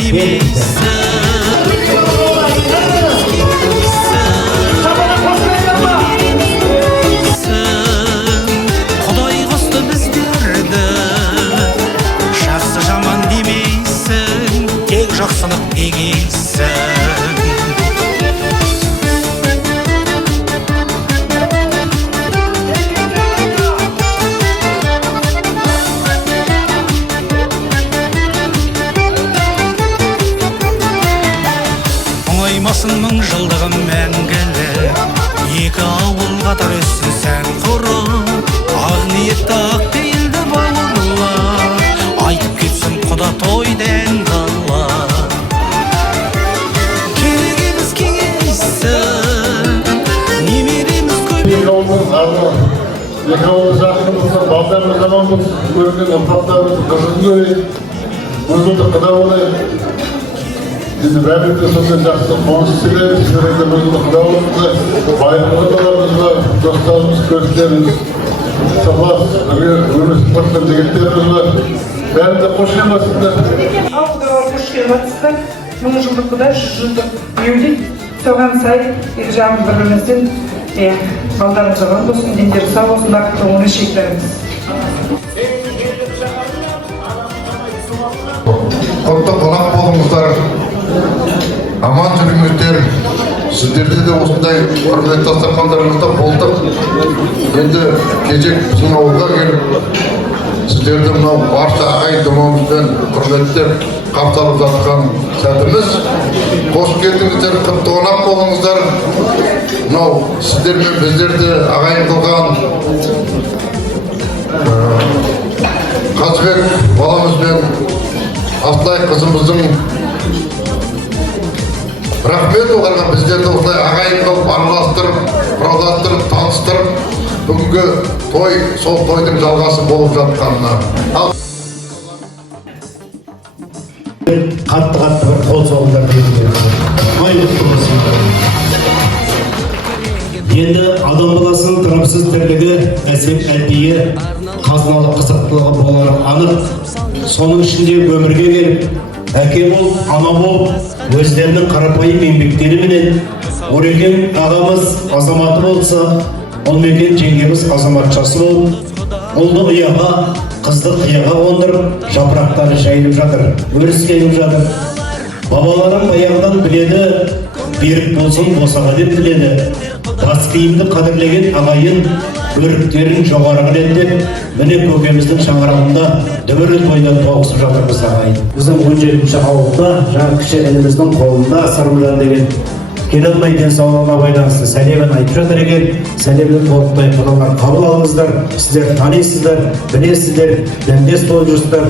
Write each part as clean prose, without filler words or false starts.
демейсің. Құдай қосты біздерді, жақсы жаман демейсің, тек жақсылық дегейсің. Оңаймасын мың жылдығым мәңгілі, екі ауыл қатар өссін сән құрып, ақ ниетті ақ пейілді бауырлар, айтып кетсін құда тойдан қала. Келегеміз кеңейсін, немереміз көп. Екі ауылымыз арлы, екі ауылы жақын болса, балдарымыз аман болсын, көрген ұрпақтарымыз қызын көрейік, өзімді құда болайық. Енді бәрінде сондай жақсы қоныс сыйлаймыз, сіздерге өзімді құда боламыз, байырғы баларымыз бар, достарымыз, көршілеріміз, сырлас, өмір спорттан жігіттеріміз бар. Бәрінде қош келмесіңдер. Ал құдалар қош келмесіңдер. 1000 жылдық құда, 100 жылдық еудей. Соған сай, екі жағымыз бір-бірімізден балдарымыз жаман болсын, дендері сау болсын, бақытты ғұмыр шектеріміз. Құртты қонақ болыңыздар, аман жүріңіздер. Сіздерде де осындай құрметті дастархандарыңызда болдық. Енді кезек біздің ауылға келіп, сіздерді мынау барша ағайын думамызбен құрметтеп қарсы алып жатқан сәтіміз. Қош келдіңіздер, құтты қонақ болыңыздар. Мынау сіздер мен біздерді ағайын қылған Қазыбек баламыз бен Асылай қызымыздың рахмет оғарға, біздерді осылай ағайын қылып, араластырып, құраластырып, таныстырып, бүгінгі той, сол тойдың жалғасы болып жатқанына. Қатты бір қол соғыңдар беріңдер. Енді адам баласының тырымсыз тірлігі, әсем әлпейі, қазыналы қызықтылығы болары анық. Соның ішінде өмірге келіп, әке болып, ана болып, өздерінің қарапайым еңбектеріменен Орекең ағамыз азаматы болса, Ұлмекен жеңгеміз азаматшасы болып, ұлды ұяға, қызды қияға қондырып, жапырақтары жайылып жатыр, өріс келіп жатыр. Бабаларым баяғыдан біледі, берік болсын босаға деп біледі. Бас киімді қадірлеген ағайын, өріктерін жоғарғы реттеп, міне көкеміздің шаңырағында дүбірлі тойдан тоғысып жатырмыз ағайын. Біздің 17-ші ауылда, жаңа кіші ініміздің қолында Сырымжан деген келе алмай денсаулығына байланысты сәлемін айтып жатыр екен. Сәлемді толықтай құдалар қабыл алыңыздар. Сіздер танисыздар, білесіздер, дәмдес болып жүрсіздер.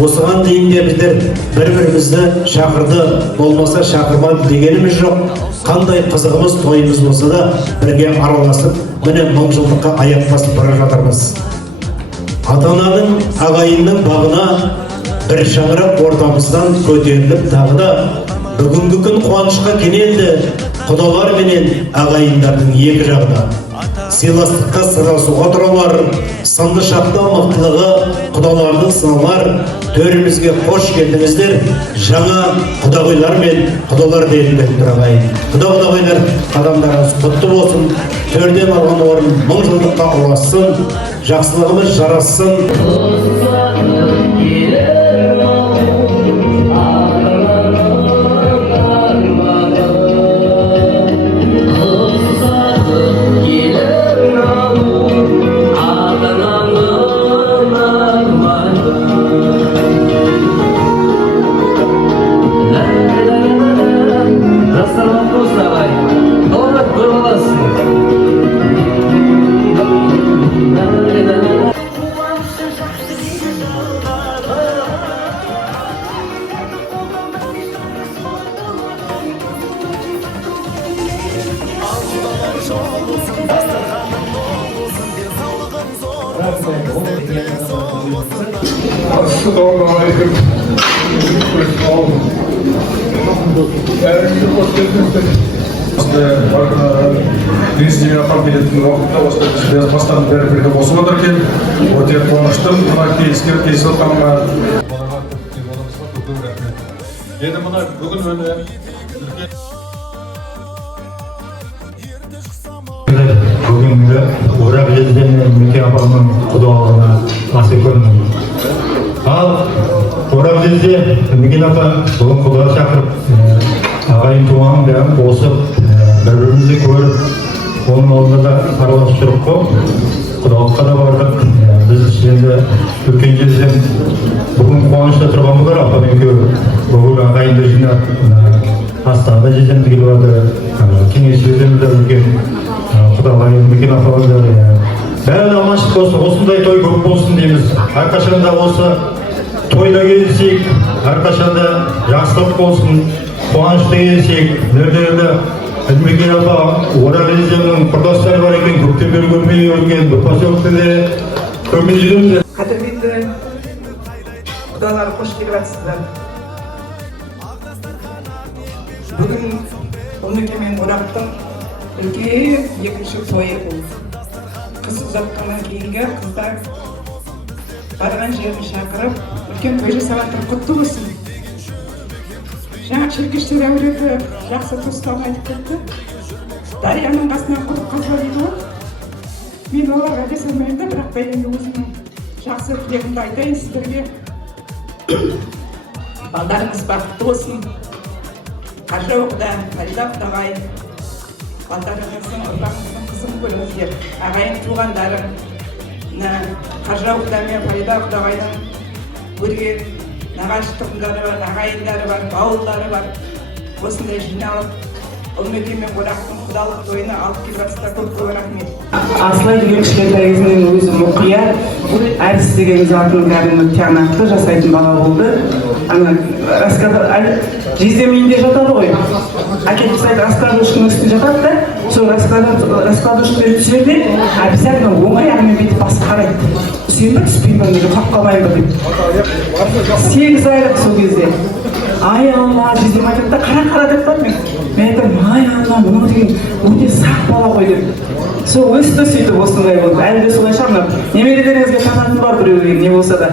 Осыған дейін де біздер бір-бірімізді шақырды, болмаса шақырмады дегеніміз жоқ. Қандай қызығымыз, тойымыз болса да бірге араласып, міне 1000 жылдыққа аяқ басып бара жатырмыз. Ата-ананың, ағайынның бағына бір шаңырақ ортамыздан көтеріліп тағы да бүгінгі күн қуанышқа кенелді. Құдалар менен ағайындардың екі жағда сыйластыққа сырласуға тұралар, сынды шақта мықтылығы құдалардың сыналар. Төрімізге қош келдіңіздер, жаңа құдағайлар мен құдалар делінген ағайын. Құдағайлар, қадамдарыңыз құтты болсын, төрден алған орын 1000 жылдыққа ұлассын, жақсылығымыз жарассын. Assalamualaikum. Президент апам келетін уақытта осы біз бастан бері бірге қосып отыр екен. Өте қуаныштым. Мына ескертіп отқанға Енді мына бүгін өне бүгінгі орақ елден Меке апамның құдалығына асы көрінді. Ал орақ елде Мекен апа бүгін құда шақырып, ағайын туған бәрін қосып, бір-бірімізді көріп, оның алдында да араласып тұрып қоп, құдалыққа да бардық. Біз енді үлкен кезден бүгін қуанышта тұрған болар, апам екеуі бүгін ағайынды жинап, астанада жездемді келіп алды, кеңес жездемді үлкен құдағайым Мекен апамызды бәрі аманшылық болсын, осындай той көп болсын дейміз. Әрқашанда осы тойда келсек, әрқашанда жақсылық болсын, қуанышты келсек, нөрлерді Мекен апа орақ елдерінің құрдастары бар екен, көптен бері көрмей өрген, бұл поселкеде көрмей жүреміз. Қадірлі құдалар, қош келіп жатсыздар. Бүгін бұл мекемен орақтың үлкен екінші тойы болды. Қыз ұзатқаннан кейінгі қыздар барған жерін шақырып, үлкен той жасағандар құтты болсын. Жаңа шеркештер әуреті жақсы туыстарын айтып кетті. Дарияның қасынан құдық қазба дейді ғой. Мен оларға десе алмаймын да, бірақ бәлемді өзімнің жақсы тілегімді айтайын сіздерге. Балдарыңыз бақытты болсын. Қажы оқыда, Фарида құдағай, балдарыңыздың, ұрпағыңыздың қызын көріңіздер. Ағайын туғандарың, Қажы оқыда мен Фарида құдағайдың көрген нағашы тұқымдары бар, ағайындары бар, бауырлары бар. Осындай жиналып, бұл мекемен орақтың құдалық тойына алып келіп жатсыздар, көп рахмет. Асылай деген кішкентай кезінен өзі мұқият, әріс деген затының кәдімгі тиянақты жасайтын бала болды. Жездем үйінде жатады ғой. Әкеліп тастайды, раскладушканың үстіне жатады да, сол раскладушканы түсерде, обязательно оң аяғымен бүйтіп басып қарайды. Түсейін ба, түспейін ба, қап қалмайын ба деп. 8 айлық сол кезде. Ай алла, жездем айтады да, қара деп бар мен. Мен айтамын, ай алла, мынау деген өте сақ бала ғой деп. Сол өсті сөйтіп осындай болды. Әлі де солай шығармап. Немерелеріңізге қататын бар біреуге не болса да.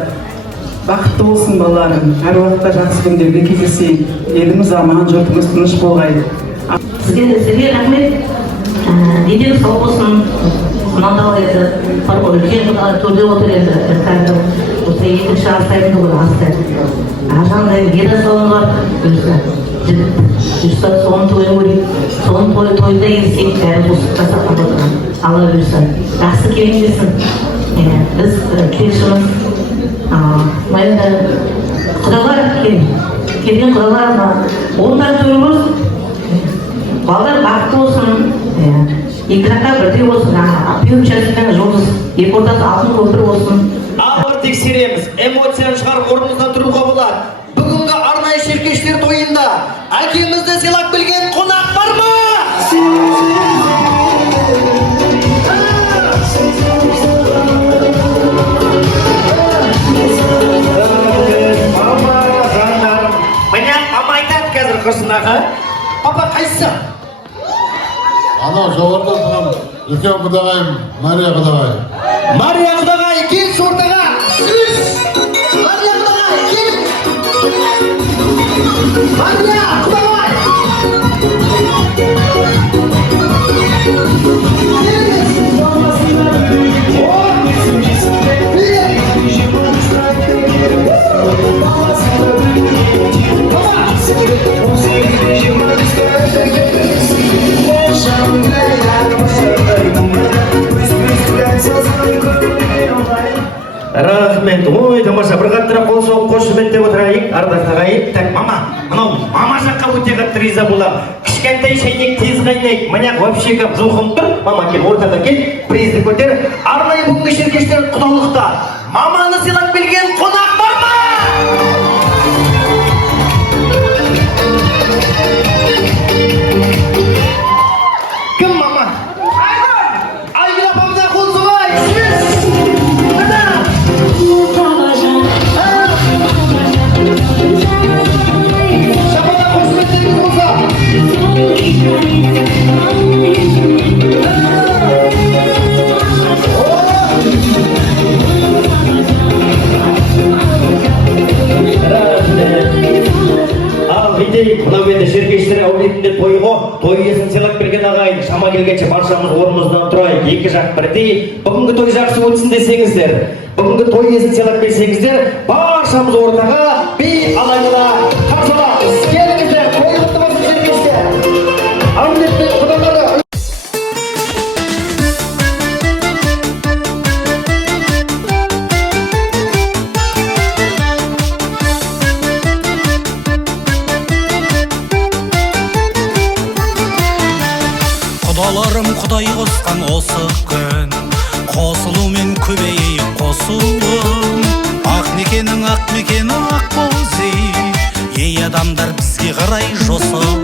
Бақытты болсын балаларым, әр уақытта жақсы күндерде кездесейік. Еліміз аман, жұртымыз тыныш болғай. Сізге рахмет. Деніңіз сау болсын. Мынау еді, бар ғой, үлкен төрде отыр еді, қазір осы екінші астайымды ғой, астай. Аржандай еді соны бар, өзі. Жүстат соның тойын көрейік, соның тойында келсек, бәрі босып жасап отырған. Алла өзі. Жақсы келмесін. Біз келшіміз. Майында құдалар келген құдалар ондар тойы болсын, балдар бақытты болсын, екі жаққа бірдей болсын, үй учаскесінің жұлдыз, екі ортасы алтын көпір болсын. Ауыр тексереміз, эмоцияны шығарып орнымыздан тұруға болады. Бүгінгі арнайы шеркештер тойында әкемізді сыйлап келген қонақ бар ма? Қырсындағы, папа қайсысы? Анау жоғарда тұрған үлкен құдағайым Мария құдағай. Мария құдағай, келші ортаға! Мария құдағай, кел! Мария құдағай! Рахмет, ой, тамаша, бір қаттырақ қол соғып қош құрметтеп отырайық, ардақ ағайын. Так, мама, мынау мама жаққа өте қатты риза боламын. Кішкентай шайнек тез қайнайды, мына вообще кап жылқым тұр. Мама кел, ортада кел, приздік көтер. Арнайы бүгінгі шеркештер құдалықта маманы сыйлап келген қонақ бар ма? Кім мама? Айгүл апамызға қол соғайық. кетейік, мынау енді Шеркештер әулетінде тойға той иесін сыйлап берген ағайын, шама келгенше баршамыз орнымыздан тұрайық, екі жақ бірдей. Бүгінгі той жақсы өтсін десеңіздер, бүгінгі той иесін сыйлап берсеңіздер, баршамыз ортаға би алаңына қарсы аламыз. Келіңіздер, той құтты болсын Шеркештер. Әулет пен құдалары. Құдаларым Құдай қосқан осы күн, қосылумен көбейіп қосылуым. Ақ мекенің ақ мекені ақ боз ей адамдар бізге қарай жосылып.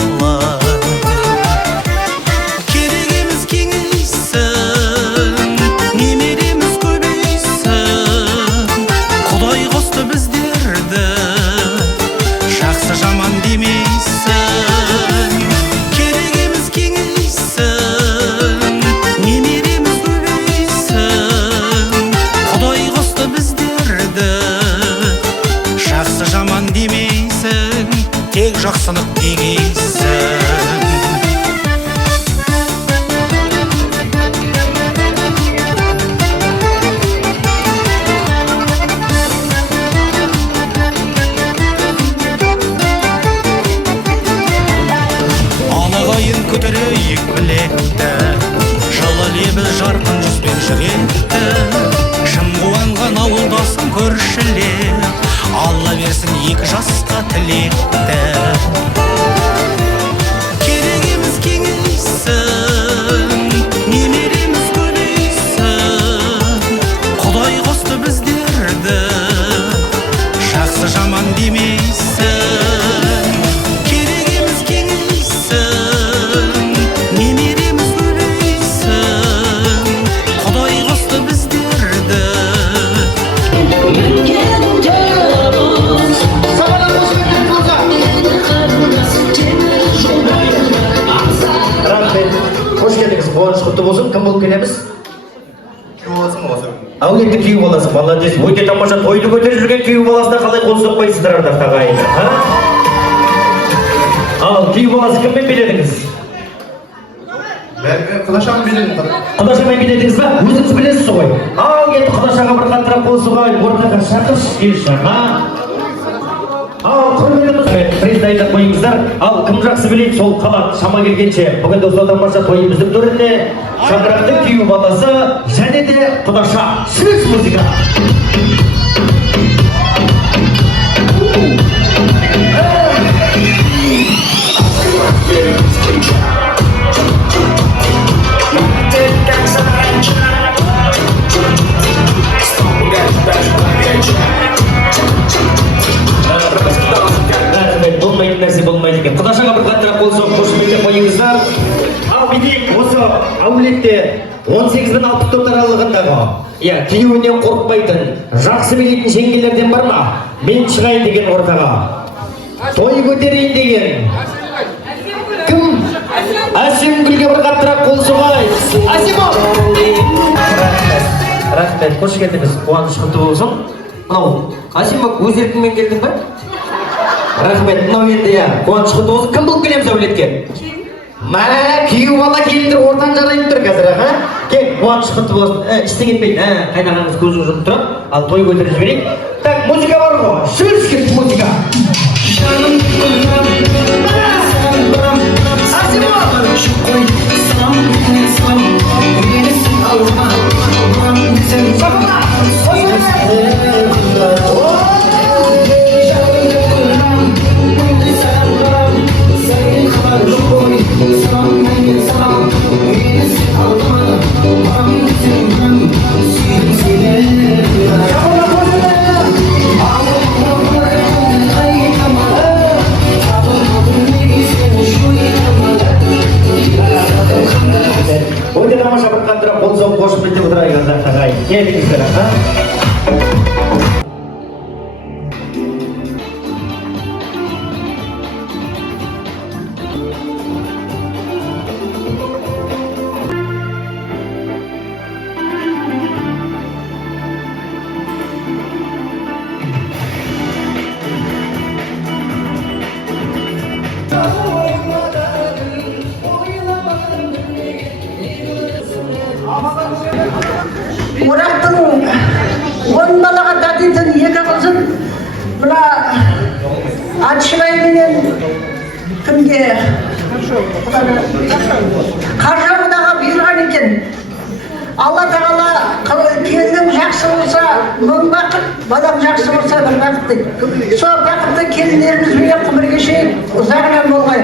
Керегеміз кеңейсін, немереміз көбейсін. Құдай қосты біздерді, жақсы жаман демейсін. Керегеміз кеңейсін, немереміз көбейсін. Құдай қосты біздерді, жақсы жаман демейсің, тек жақсылық дегейсін. Алағайын көтерейік білекті, жылы лебіз жарқын жүзбен жүректі. Шын қуанған ауылдасың көршілер, Алла берсін екі жасқа тілекті. Керегеміз кеңейсін, немереміз көбейсін. Құдай қосты біздерді, жақсы жаман демейсін. Керегеміз кеңейсін, немереміз көбейсін. Құдай қосты біздерді. Рахмет. Қош келдіңіз. Қуаныш құтты болсын. Кім болып келеміз? Әулетті күйеу баласы. Молодец. Өте тамаша тойды көтеріп жүрген күйеу баласына қалай қол соқпайсыздар ардақты ағайын? Ал күйеу баласы кіммен биледіңіз? Құдашаны беремін. Құдашамен биледіңіз ба? Өзіңіз білесіз ғой. Ал енді Құдашаға бір қаттырақ қол соғайын. Ортаға шақыршы келші. Ал құрметіміз приз дайындап қойыңыздар. Ал кім жақсы білейді, сол қалады шама келгенше. Бүгін де осылай тамаша тойымыздың төрінде шаңырақтың күйеу баласы және де Құдаша. Сөз музыка. Болмайтын нәрсе болмайды екен. Құдашаға бір қаттырақ қол соғып қошеметтеп қойыңыздар. Ал бидейік, осы әулетте 18 пен 64 аралығындағы, күйеуінен қорықпайтын, жақсы білетін жеңгелерден бар ма? Мен шығайын деген ортаға, той көтерейін деген. Кім? Әсемгүлге бір қаттырақ қол соғайын. Әсемгүл! Рахмет, қош келдіңіз. Қуаныш құтты болсын. Мынау, Әсемгүл өз еркіңмен келдің бе? Рахмет, мынау енді қуаныш құтты болсын. Кім болып келеміз әулетке? Күйеу бала келіндер ортан жарайып тұр қазір, кел, қуаныш құтты болсын. Істен кетпейді, қайдағаныңыз көзіңіз жұмып тұрады. Ал той көтеріп жіберейік. Так, музыка бар ғой, сөз кет музыка. Өте тамаша бір қаттырақ қол соғып қошып бітіп отырайық ардақты ағайын. Келіңіздер, мына Атшыбай менен кімге Қаржауыдаға бұйырған екен. Алла тағала келінің жақсы болса мың бақыт, балам жақсы болса бір бақыт дейді. Сол бақытты келіндерімізбен ғұмыр кешейік, ұзағынан болғай.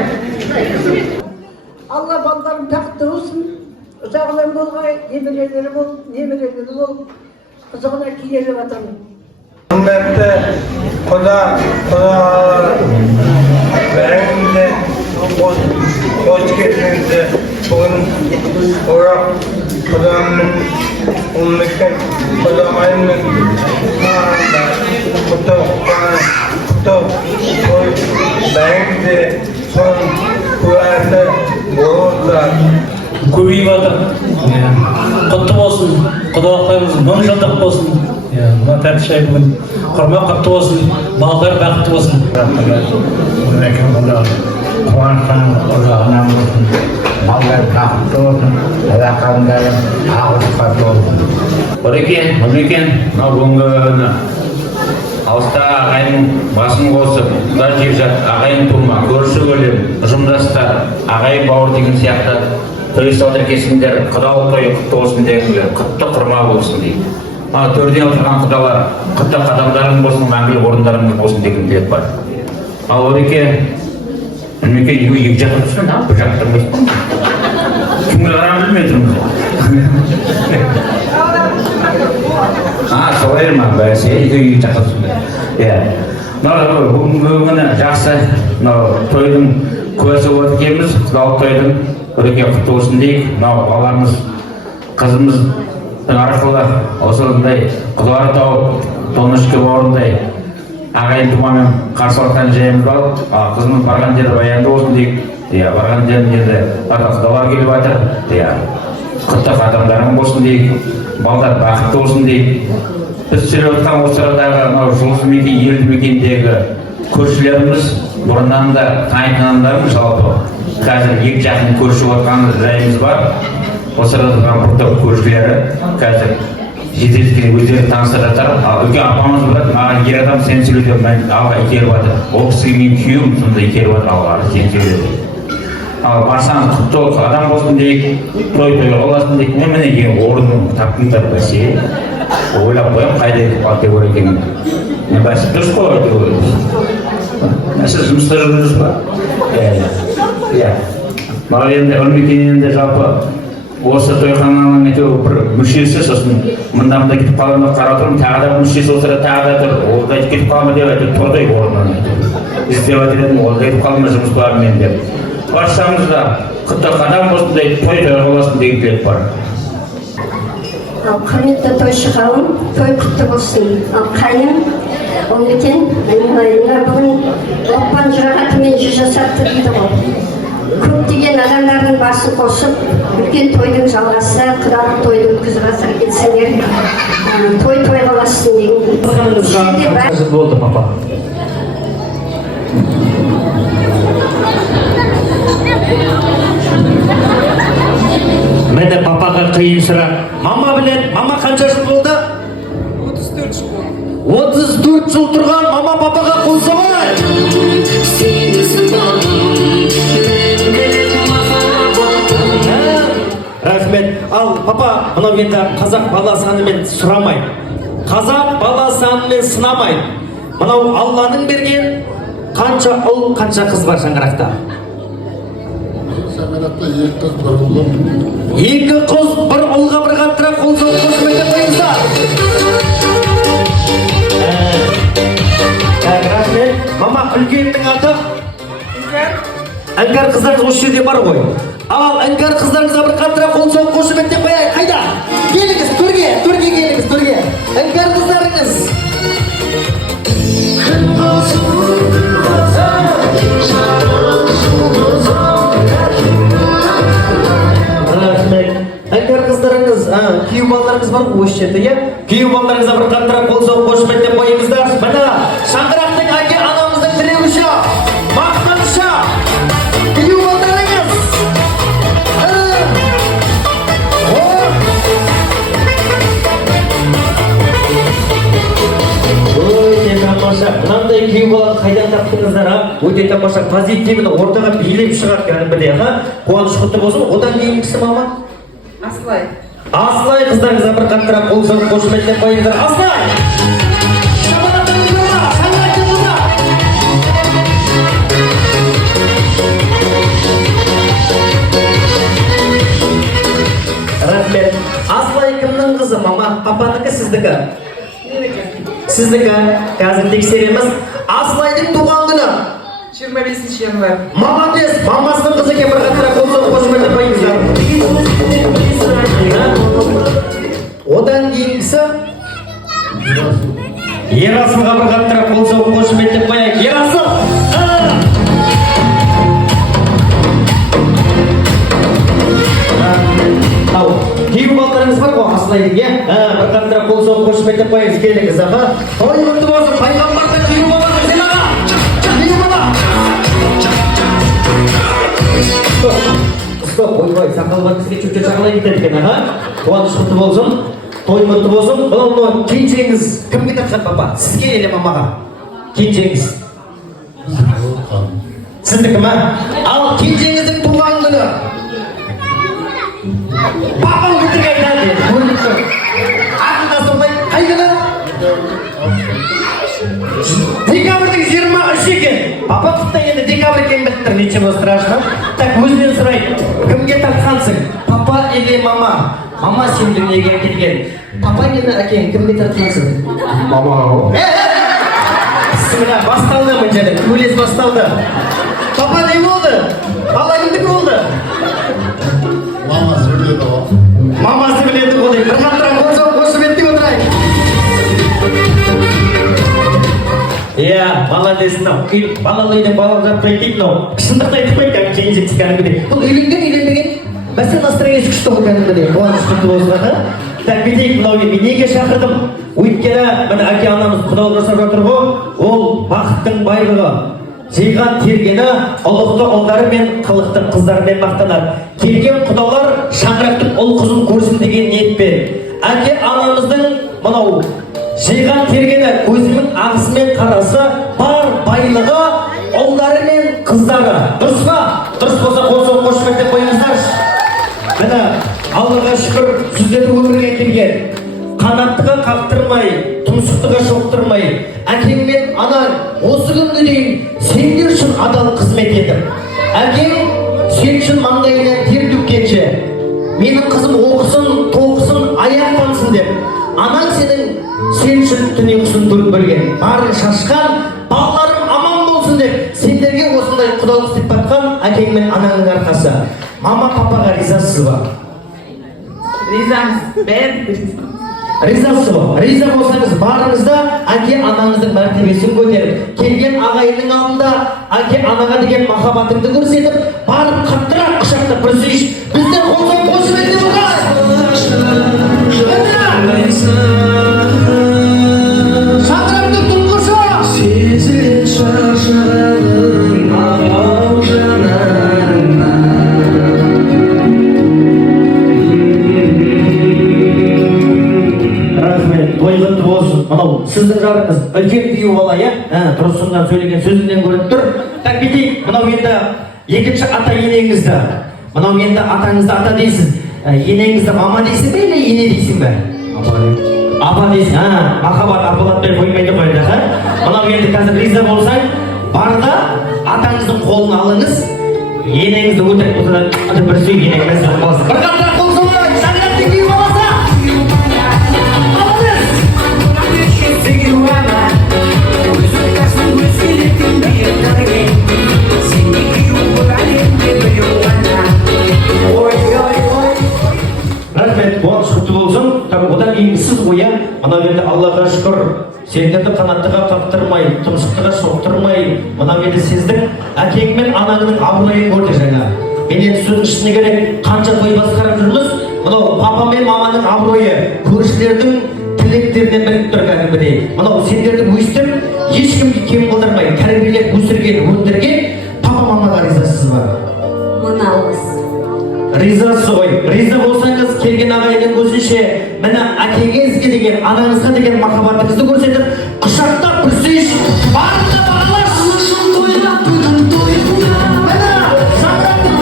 Алла балдарым бақытты болсын, ұзағынан болғай, немерелері бол, қызығына киеліп атамын. Hürmetli Kuda bärinde hoş geldiniz. Bugün Orak Kuda'nın ummetin Kuda'nın Kuda hoş bärinde son Kuda'da boğullar. Көбейіп жатыр. Құтты болсын, құдалықпайымыз мың жылдық болсын. Мына тәтішай бүгін құрмақ құтты болсын, балдар бақытты болсын. Қуанышқан ұзағынан болсын, балдар бақытты болсын, алақандарым ағылысқа толсын. Орекен, бүгінгі күні алыстағы ағайын басын қосып, құда жекжат, ағайын тума, көрші көлем, ұжымдастар, ағайын бауыр деген сияқты той салдыр кесіңдер, құдалық тойы құтты болсын дегендер, құтты құрма болсын дейді. Төрде отырған құдалар, құтты қадамдарың болсын, мәңгілік орындарың болсын деген тілек бар. Ал Ореке, білмеке екі жаққа түскен, бір жаққа тұрмайсың. Кімге қарам білмей тұрмыз. Солай ма, бәсе, екі жаққа түскен. Бүгінгі күні жақсы тойдың куәсі болып келеміз, құдалық тойдың Ореке құтты болсын дейік. Баламыз, қызымыз арқылы осындай құдалар тауып, тонышке орындай ағайын тумамен қарсылықтан жайымыз алып, қызымыз барған жері баянды болсын дейік. Барған жерінде құдалар келіп жатыр. Құтты қадамдарың болсын дейік, балдар бақытты болсын дейік. Біз сөйлеп отқан осы арадағы жұлдыз мекен, елді мекендегі көршілеріміз бұрыннан да танитындарым жалпы. Қазір екі жақын көрші отқан жайымыз бар. Осы арадағы құтты көршілері қазір жеделдікке өздері таныстырып жатыр. Үлкен апамыз болады, маған ер адам сен сөйлеуден мен алға итеріп жатыр. Ол кісіге мен күйеуім сонда итеріп жатыр алға сен сөйлеуден. Барсаңыз құтты адам болсын дейік, той боласын дейік. Міне орнын таптыңдар бәсе. Ойлап қоямын қайда кетіп қалды деп ойлаймын. Бәсе дұрыс қой деп ойлаймын. Сіз жұмыста жүрдіңіз ба? Маған енді Өлмекенде жалпы осы тойхананың бір мүшесі, сосын мында кетіп қалғанда қарап тұрмын, тағы да мүшесі осыда тағы да тұр, ол да кетіп қалма деп айтып тұрды орнынан. Іздеп айтып ол да кетіп қалма жұмыс барымен деп. Баршамызда құтты қадам болсын деп, той боласын деген тілек бар. Құрметті тойшы қауым, той құтты болсын. Қайым, Өлмекен, бүгін оқпан жұрағатымен 100 жасапты дейді ғой. Көптеген адамдардың басын қосып, үлкен тойдың жалғасы, құдалық тойды өткізіп жатыр кетсеңдер, той қаласын деген. Болды, папа. Мені папаға қиын сұрақ. Мама білет, мама қанша жыл болды? 34 жыл. 34 жыл тұрған мама папаға қол соғай. Рахмет. Ал папа, мынау енді қазақ бала санымен сұрамай, қазақ бала санымен сынамай. Мынау Алланың берген қанша ұл, қанша қыз бар шаңырақта? Шаңырақта 2 қыз, 1 ұлым. 2 қыз, 1 ұлға бір қаттырақ қол соғып қошеметтеп қойыңыздар. Рахмет. Мама, үлкеннің аты? Іңкәр қыздарыңыз осы жерде бар ғой. Ал іңкәр қыздарыңызға бір қаттырақ қол соғып қошеметтеп қояйық. Қайда? Келіңіз, төрге келіңіз, төрге. Іңкәр қыздарыңыз. Рахмет. Іңкәр қыздарыңыз, күйеу балдарыңыз бар ғой осы жерде, иә? Күйеу балдарыңызға бір қаттырақ қол соғып қошеметтеп қойыңыздар. Мына шаңырақтың әке анамыздың тіреуіші, мақтанышы, күйеу балдарыңыз. Ой, тамаша. Мынандай осындай күйеу баланы қайдан таптыңыздар, өте тамаша позитивді ортаға билеп шығады кәдімгідей, қуаныш құтты болсын. Одан кейінгісі мама? Асылай. Асылай қыздарыңызға бір қаттырақ қол соғып қошеметтеп қойыңыздар. Асылай! Рахмет. Асылай кімнің қызы, мама? Папанікі, сіздікі? Сіздікі. Қазір тексереміз. Асылайдың туған күні? 25 январь. Молодец! Мамасының қызы екен, бір қаттырақ қол соғып қошеметтеп қойыңыздар. Одан кейінгісі? Ерасылға бір қаттырақ қол соғып қошеметтеп қояйық. Ерасыл! Кейбір балдарыңыз бар ғой, Асылайдың, бір қаттырақ қол соғып қошеметтеп қояйыз, келіңіз, той құтты болсын, пайғамбардың кейбір баласы, сен аға! Кейбір бала! Стоп, ой, сақал бар кісіге чөпче шағалай кетеді екен, қуаныш құтты болсын, той құтты болсын. Бұл кенжеңіз кімге тапқан, папа? Сізге еле мамаға? Кенжеңіз. Сіздікі ма? Ал кенжеңіздің туған күні? Папам өтірік айтады, көрініп тұр. Ағында сондай, қай күні? Декабрьдің 23 екен. Папа құтта енді декабрь екен біттір, ничего страшно. Так, өзінен сұрайды, кімге тартқансың? Папа или мама? Мама сен дүниеге келген. Папа енді әкең кімге тартқансың? Мама. Сіміна, басталды мұн жеді, көлес басталды. Папа не болды? Бала кімдікі болды? Мамасы біледі ғой. Мамасы біледі ғой. Бір қаттырақ қосып етті отырайын. Иә, молодецсің. Балалы үйден балалы жатпайды дейді, шындықты айтып қойды, кенжекті кәдімгідей. Бұл үйленбеген? Бәсе настроение күшті ғой кәдімгідей. Қуаныш құтты болсын. Так, бетейік, мынау мен неге шақырдым? Өйткені міне әке анамыз құдалық жасап жатыр ғой, ол бақыттың байлығы. Жиған тергені ұлықты ұлдары мен қылықты қыздарымен мақтанады. Келген құдалар шаңырақтың ұл қызын көрсін деген ниетпен. Әке анамыздың мынау жиған тергені көзінің ағысымен қарасы бар байлығы ұлдары мен қыздары. Дұрыс па? Дұрыс болса қол соғып қошеметтеп қойыңыздаршы. Міне Аллаға шүкір сіздерді өмірге келген. Қанаттыға қақтырмай, тұмсықтыға шоқтырмай, әкең мен анаң осы күнге дейін сендер үшін адал қызмет етіп. Әкең сен үшін маңдайынан тер төккенше, менің қызым оқысын, тоқысын, аяқтансын деп. Анаң сен үшін түн ұйқысын көріп білген. Барын шашқан, балаларым аман болсын деп, сендерге осындай құдалық сипатқан әкең мен анаңның арқасы. Мама, папаға ризасыз ба? Ризамыз, бәрі Ризасыз ба? Риза болсаңыз барыңызда әке анаңыздың мәртебесін көтеріп, келген ағайынның алдында әке анаға деген махаббатыңды көрсетіп, барып қаттырақ құшақтап бір сүйіш. Біздер қол соғып қошеметтеп отырайық. Шаңырақтың тұңғышы. Сезіле шаршағаның ағау жанарыңнан. Рахмет, той құтты болсын. Мынау сіздің жарыңыз үлкен күйеу бала, тұрысыңнан сөйлеген сөзіңнен көрініп тұр. Так, кетейік, мынау енді екінші ата енеңізді. Мынау енді атаңызды ата дейсіз. Енеңізді мама дейсің бе, или ене дейсің бе? Апа дейсің, махаббат апалатпай қоймайды қойды. Мынау енді қазір риза болсаң, барда атаңыздың қолын алыңыз, енеңізді өтірік болса да бір сүй енеңіз болсын. Бір қаттырақ қол соғайық, шаңырақтың күйеу баласы. Рахмет, қуаныш құтты болсын. Одан кейін сіз қоя, мынау енді Аллаға шүкір, сендерді қанаттыға қақтырмай, тұмсықтыға шоқтырмай, мынау енді сіздің әкең мен анаңның абыройын көрді жаңа. Мен енді сөздің ішіне керек, қанша той басқарып жүрміз, мынау папа мен маманың абыройы, көршілердің тілектерінен біліп тұр кәдімгідей. Мынау сендерді өстіп, ешкімге кем қылдырмай, тәрбиелеп өсірген, өндірген папа мамаға ризасыз ба? Мұналыз. Ризасыз ғой. Риза болсаңыз, келген ағайынның көзінше, міне әкеңізге деген, анаңызға деген махаббатыңызды көрсетіп, құшақтап бір көрсеш, барында бағалаш. Міне, шаңырақтың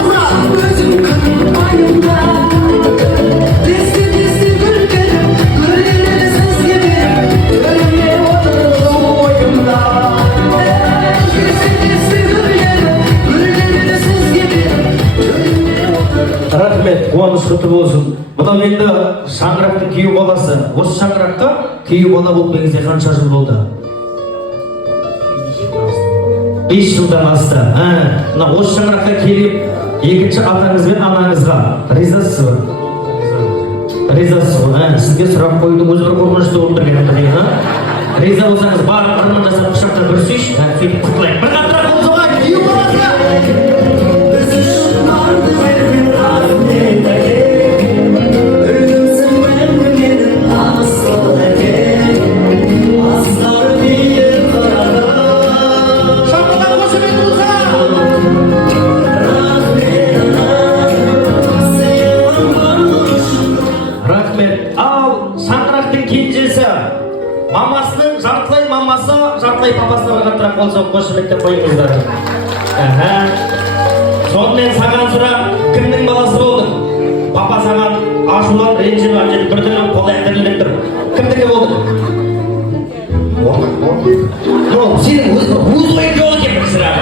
рахмет, қуаныш құтты болсын. Мынау енді шаңырақтың күйеу баласы. Осы шаңыраққа күйеу бала болып келгенде қанша жыл болды? 5 жылдан асты. Мына осы шаңыраққа келіп, екінші атаңыз бен анаңызға ризасыз ба? Ризасыз ғой. Сізге сұрақ қоюдың өзі бір қорқынышты болып тұр екен. Риза болсаңыз барып ырымын жасап құшақтап көрсейші, сөйтіп құтылайық. Bir қаттырақ болсаға күйеу баласы. Жартылай папасына бір қаттырақ болса қошеметтеп қойыңыздар. Сонымен саған сұрақ, кімнің баласы болдың? Папа саған ашулан, ренжіп алып бір түрлі қол-аяқ дірілдеп тұр. Кімдікі болдың? Сенің өз ойың жоқ екен бір сұрақ.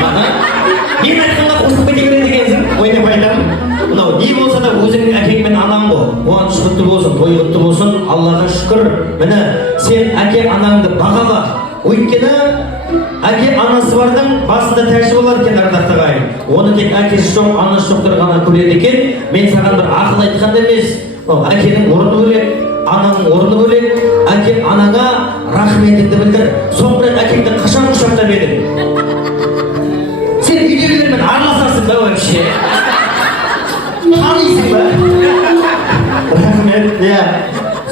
Мен айтқанға қосып кете береді екенсің, ойнап айтамын. Мынау не болса да өзіңнің әкең мен анаң ғой. Қуаныш құтты болсын, той құтты болсын, Аллаға шүкір. Міне, сен әке анаңды бағала. Өйткені әке анасы бардың басында тәжі болар екен ардақты ағайын. Оны тек әкесі жоқ, анасы жоқтар ғана көреді екен. Мен саған бір ақыл айтқанда емес. Әкенің орны бөлек, ананың орны бөлек. Әке анаңа рахметіңді білдір. Соңғы рет әкеңді қашан құшақтап едің? Сен үйдегілермен араласасың ба вообще? Танисың ба? Рахмет, иә.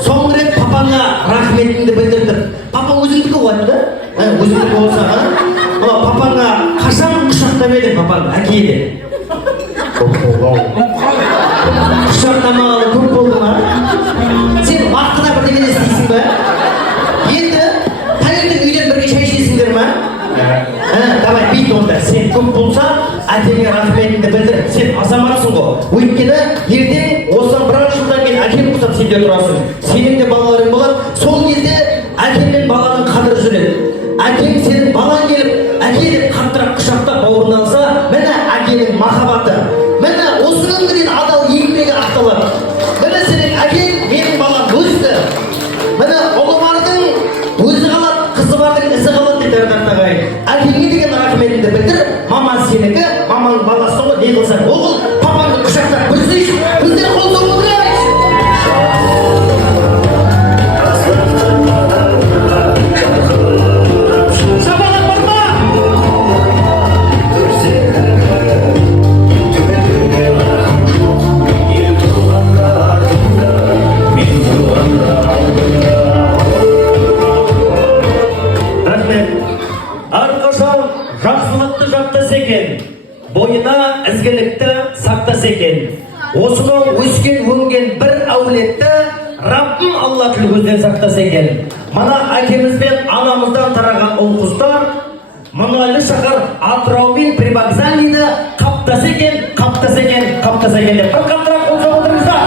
Соңғы рет папаңа рахметіңді білдірдір. Папа өзіңдікі ғой да? Өзіңдікі болса, папаңа қашан құшақтап едің папаң әкейді? Құшақтамағалы көп болды ма? Сен уақытына бірдеңе істейсің ба? Енді таңертең үйден бірге шай ішесіңдер ма? Давай бейт онда, сен көп болса әкеңе рахметіңді білдір. Сен азаматсың ғой. Өйткені ертең осыдан бір-ақ жылдан кейін әкем құсап сенде тұрасың. Сенің де балаларың болады. Сол кезде әкем мен баланың қадірі жүреді. Әкең сенің балаң келіп, әке деп қаттырақ құшақтап бауырына алса, міне әкенің махаббаты. Міне осының менен адал еңбегі ақталады. Міне сенің әкең, менің балам өсті. Міне ұлы бардың өзі қалады, қызы бардың ісі қалады дейді ардақты ағайын. Әкеңе деген рахметіңді білдір. Мама сенікі, маманың баласы ғой, не қылсаң оғыл, папаңды құшақтап көрсейші, біздер қолдау отырайық. Жақсылықты жақтаса екен, бойына ізгілікті сақтаса екен. Осынау өскен өнген бір әулетті Раббым Алла тіл көзден сақтаса екен. Мына әкеміз бен анамыздан тараған ұл қыздар мұнайлы шаһар Атырау мен Привокзальныйды қаптаса екен деп бір қаттырақ қол отырыңыздар.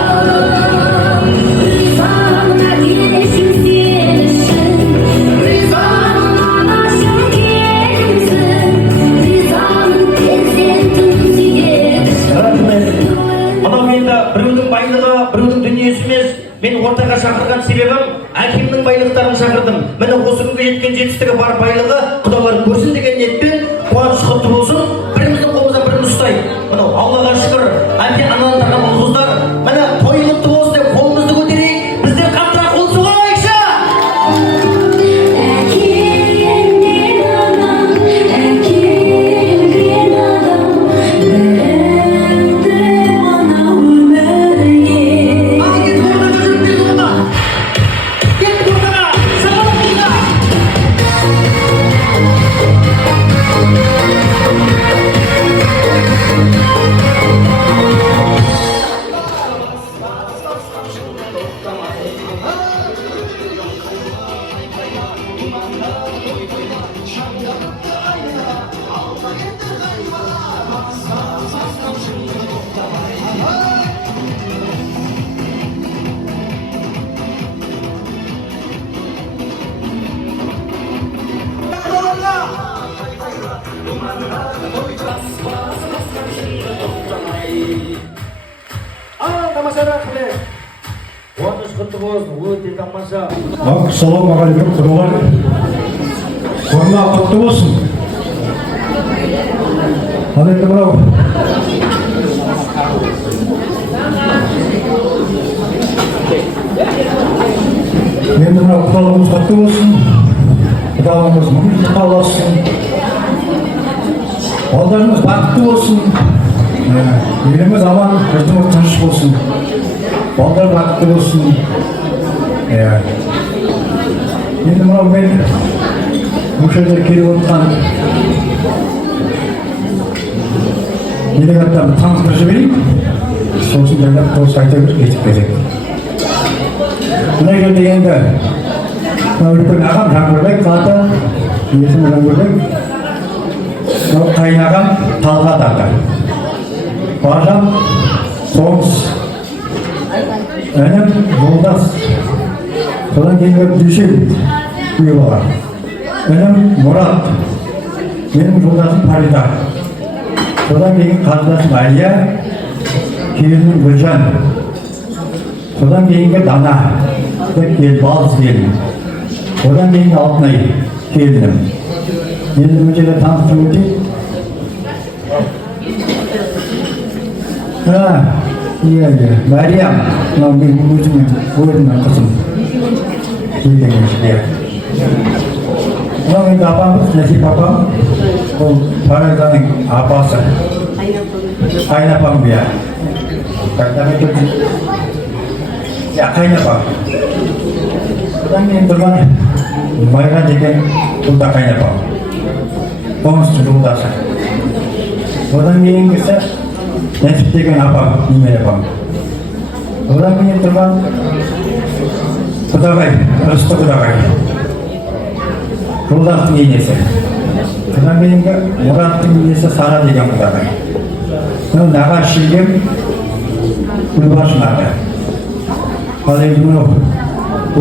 Біреудің байлығы, біреудің дүниесі емес. Мен ортаға шақырған себебім әкемнің байлықтарын шақырдым. Міне осы күнге жеткен жетістігі бар байлығы құдалар көрсін деген ниетпен қуаныш құтты болсын. Біріміздің қолымыздан біріміз ұстайық. Міне Аллаға шүкір, әке анадан тараған ұл қыздар, міне той құтты болсын деп қолымызды көтерейік. Біздер қаттырақ қол соғайықшы. тамаша рахмет. 13 құтты болсын, өте тамаша. Ассалаумағалейкум құдалар. Құрма құтты болсын. Ал енді мынау құдалығымыз құтты болсын. Құдалығымыз мұңызды қаласын. Балдарымыз бақытты болсын. Еліміз аман, жұртымыз тыныш болсын. Балдар бақытты болсын. Енді мынау мен мүшелер келіп отырған делегаттарды таныстырып жіберейін. Сосын жайлап дұрыс айта беріп кетіп кетеді. Мына жерде енді үлкен ағам Жаңбырбек аты, есімі Жаңбырбек. Қайнағам Талғат аты. Бажам Соңыз. Інім Жолдас. Содан кейінгі Дүйсен үйі болған. Інім Мұрат. Менің жолдасым Фарида. Содан кейін қарындасым Әлия, келінім Гүлжан. Содан кейінгі Дана, балыз келін. Содан кейінгі Алтынай келінім. Енді бұл жерде таныстырып өтейін. Мәриям, мынау мен өзімнің қызым. Келген іште. Мынау енді апамыз, Нәсип апам. Ол Фаризаның апасы. Қайнапам бия. Қайнапам. Содан мен тұрған Майға деген бұл да қайнапам. Қоныстың жолдасы. Одан кейінгісі Нәсіп деген апам, немере апам. Одан кейін тұрған Құдағай, Рысты Құдағай. Жолдастың енесі. Одан кейінгі Мұраттың енесі Сара деген Құдағай. Наға шілгем Гүлбашын ағы. Ал енді мұны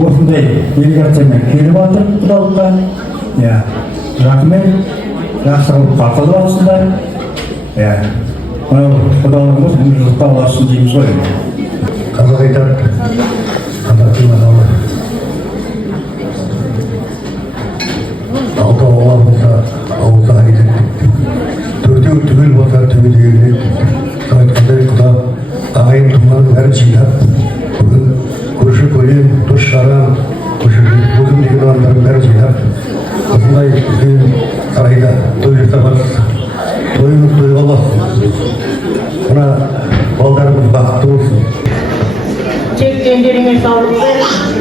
осындай делегациямен келіп жатыр құдалыққа. Рахмет, жақсы қылып қақылып алсындар. Құдалығымыз мұңжылыққа аласын дейміз ғой. Қазақ айтады, қазақтың адамы. Алты оғлан болса, ауылда айтады. Төртеу түгел болса, түгел егіледі. Айтқандай құда ағайын тұманың бәрін жинап, бүгін көрші көлем, дос жаран, өзім деген адамдардың бәрін жинап, осындай үлкен сарайда той жасамас. Тойымыз той боласын. Мына балдарымыз бақытты болсын. Çektiğinlerine sağlık ver,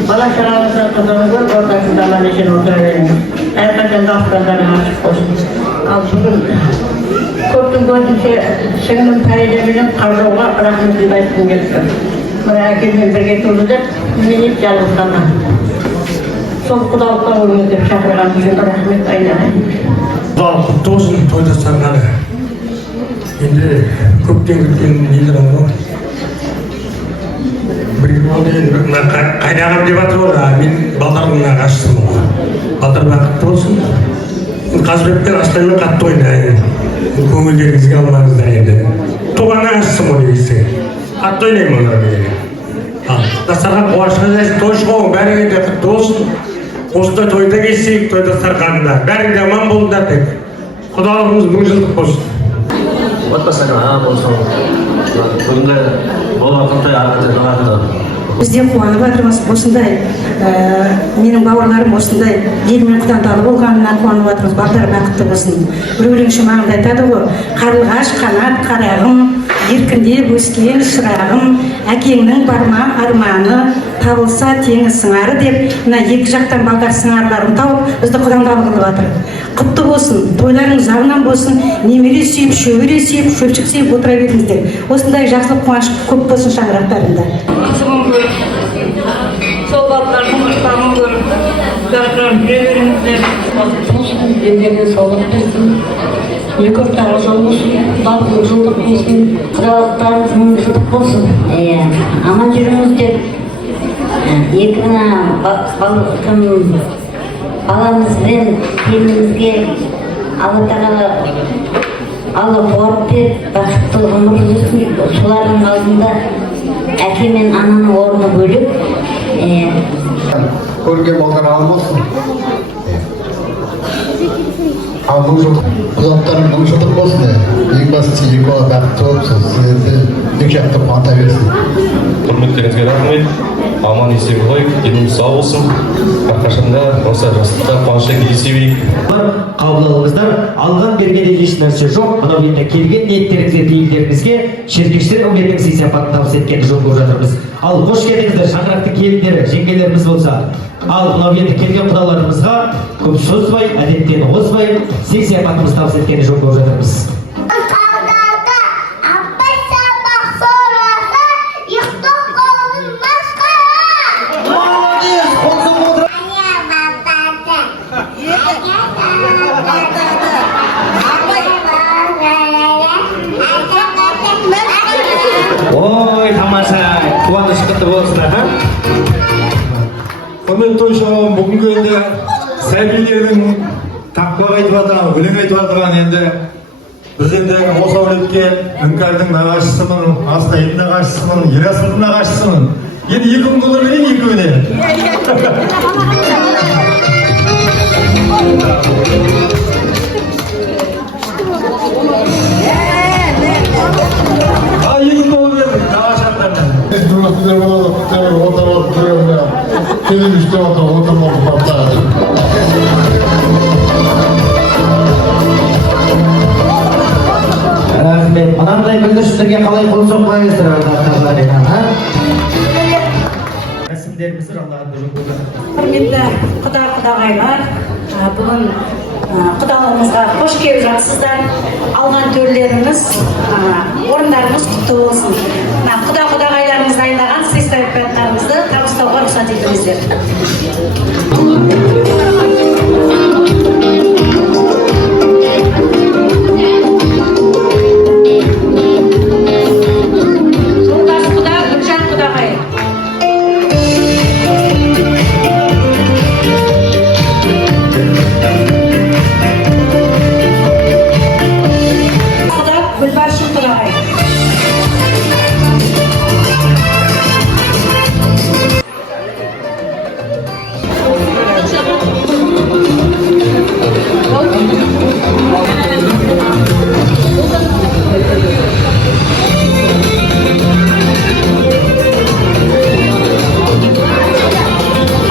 bana şarabısına kazanılır, ortasında bana için oturuverin. Herkesin rastlarına açık olsun. Al bugün көптің көзінше шыңның пәйелерінен қаржауға рахметімді айтқым келіп тұр. Мына әкеммен бірге тұрды деп, мен ет жалғыз қалған. Сол құдалыққа ойыңыз деп шақырған үшін рахмет айналайын. Құдалық құтты болсын, тойда сарғаны. Енді көптен күткен елдер ғой. Бір болды енді қайдағым деп жатыр ғой, мен балдарымның ағашысым ғой. Балдар бақытты болсын. Қазбекпен Асылаймен қатты ойнайын. Көңілдеріңізге алмаңыздар енді. Туған ағашысым ғой дегейсің. Қатты ойнаймын олар деген. Дастарға қуашқа жәйсін той шығуы бәріңе де құтты болсын. Осындай тойда келсек, тойда сарқанында. Бәріңде аман болыңдар деп. Құдалығымыз мың жылдық болсын. Отбасыңа аман болсын. Бүгінгі болатын той арқылы жалғады. Бізде қуанып жатырмыз, осындай менің бауырларым осындай ел мен құдандалы болғанына қуанып жатырмыз. Балдар бақытты болсын. Бір өлең шумағында айтады ғой, қарлығаш қанат қарағым, еркіндеп өскен шырағым, әкеңнің барма арманы, табылса теңі сыңары деп, мына екі жақтан балдар сыңарларын тауып, бізді құдандалы қылып жатыр. Құтты болсын, тойларыңыз жағынан болсын, немере сүйіп, шөбере сүйіп, шөпшік сүйіп отыра беріңіздер. Осындай жақсылық қуаныш көп болсын шаңырақтарында. Сол балалардың ұрпағын көріп, жарқырап жүре беріңіздер. Денlerine sağlık versin. Екі ұрпағы жол болсын, балғын жылдық болсын, құдалықтарыңыз мың жылдық болсын. Аман жүріңіздер. Екі баламызбен келінімізге Алла тағала қуат беріп, бақытты ғұмыр өтсін. Солардың алдында әке мен ананың орны бөлек. Көрген балдар алмасын. Ал бұл құлақтарың бұл жылдық болсын. Ең бастысы екі бала бақытты болыпсыз. Сіздерді екі жақты қуанта берсін. Құрметтеріңізге рахмет. Аман есен болайық, деніміз сау болсын. Әрқашанда осы жастықта қуанышта кездесе берейік. Қабыл алыңыздар, алған бергенде еш нәрсе жоқ. Мынау енді келген ниеттеріңізге, пейілдеріңізге шеркештер үмбетінің сый-сияпатын табыс еткенді жөн көріп жатырмыз. Ал қош келдіңіздер, шаңырақты келіндері, жеңгелеріміз болса. Ал мынау енді келген құдаларымызға көп созбай, әдеттен озбай, сый-сияпатымызды табыс еткенді жөн көріп жатырмыз. Ой, тамаша, қуаныш құтты болсын, аха. Құрметті той шағауым, бүгінгі енді сәбилердің тақпақ айтып жатқан, өлең айтып жатқан енді біз енді осы әулетке Іңкәрдің нағашысымын, Астайдың нағашысымын, Ерасылдың нағашысымын. Енді екі мың доллар берейін екеуіне. Ал екі мың доллар бердік, нағашы аттарынан. Сіздер болады, сіздер отырып жүргенде келіп істеп отырмауды баптады. Рахмет. Мынандай бүлдіршіндерге қалай қол соқпайсыздар, рәсімдерімізді жалғағанды жөн көріп. Құрметті құда-құдағайлар, бүгін құдалығымызға қош келіп жатсыздар. Алған төрлеріңіз, орындарыңыз құтты болсын. Құда-құдағайларымыз дайындаған сый-сияпаттарыңызды табыстауға рұқсат етіңіздер. Жолдас құда, Гүлжан құдағай. Гүлбаршын құдағай.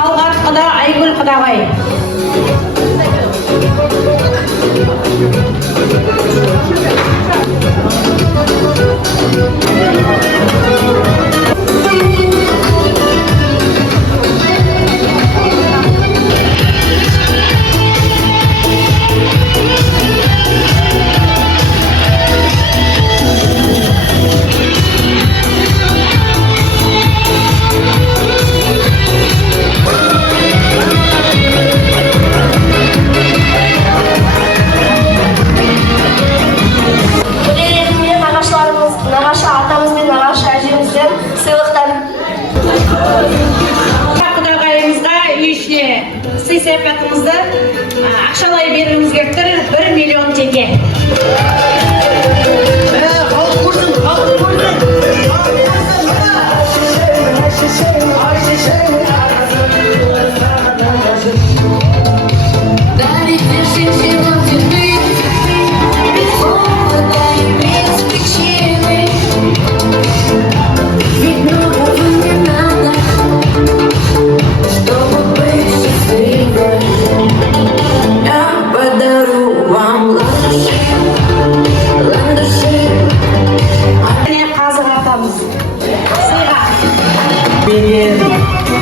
Алғат құда Айгүл құдағай. Нағашы атамыз бен нағашы әжемізден сыйлықтар. Құдағайымызға үй ішіне сый-сияпатымызды ақшалай бергіміз келіп тұр, 1 миллион теңге. Халық көрсін, халық көрсін.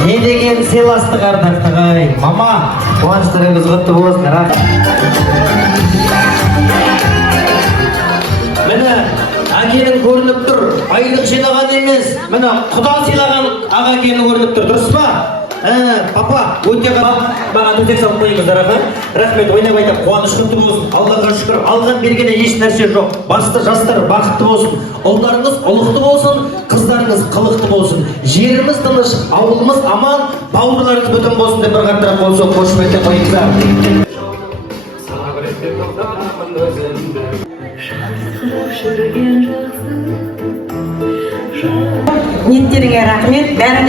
Не деген сыйластық ардақтағай. Мама, қуаныштарыңыз құтты болсын. Міне, әкенің көрініп тұр, айлық жинаған емес, міне құда сыйлаған аға әкені көрініп тұр, дұрыс па? Папа, өте маған төсек салып қойыңыздар, аға. Рахмет, ойнап айтып, қуаныш құтты болсын. Аллаға шүкір, алған бергенде еш нәрсе жоқ. Басты жастар бақытты болсын. Ұлдарыңыз ұлықты болсын, қыздарыңыз қылықты болсын. Жеріміз тыныш, ауылымыз аман, бауырларыңыз бүтін болсын деп бір қаттырақ болсын, қошеметтеп қойыңыздар.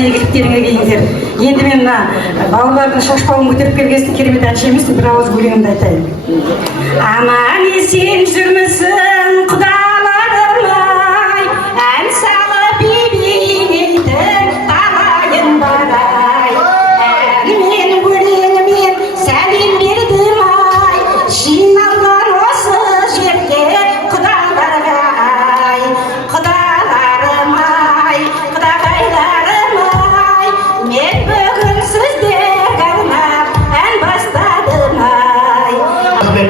игіліктеріңе келіңдер. Енді мен мына балалардың шашбауын көтеріп келгесін керемет әнші емеспін, бір ауыз өлеңімді айтайын. Аман есен жүрмісің құдаларым-ай, ән салып билейтін талайын бар-ай. Әнімен өлеңімен сәлем бердім-ай, жиналған осы жерде құдаларға-ай. Құдаларым-ай, құдағайларым-ай, мен бүгін сіздерге арнап ән бастадым-ай.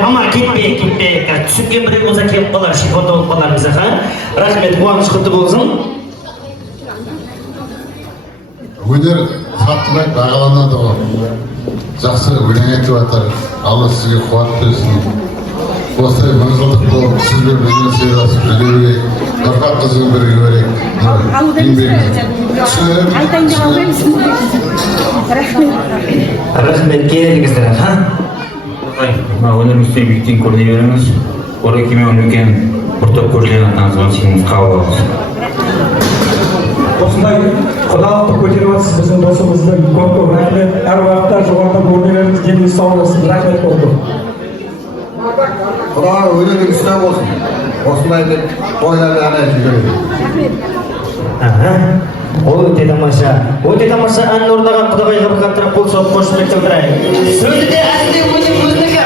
Мама кетпе, түсінген біреу болса келіп қалар, шифонда болып қалармыз, рахмет, қуаныш құтты болсын. Өнер сатылмай бағаланады ғой. Жақсы өлең айтып жатыр. Алла сізге қуат берсін. Осылай мыңжылдық болып сізбен менен сыйласып жүре берейік. Ұрпақ қызбен бірге берейік. Айтайын деп алмаймысың. Рахмет, келіңіздер, Өнерімізде биіктен көріне беріңіз. Орекеме өнекен бір топ көрілген атаңызға сеніңіз қабыл алыңыз. Осындай құдалықты көтеріп отырсыз біздің досымыздың көп рахмет. Әр уақытта жоғарыда көрмелеріңіз деніңіз сау болсын. Рахмет болды. Құдаға өнерің үстіне болсын. Осындай деп ойларды ән айтып жүреді. Ол өте тамаша ән орындаған құдағайға бір қаттырақ қол соғып қошеметтеп отырайық. Сөзі де әні де өзінікі.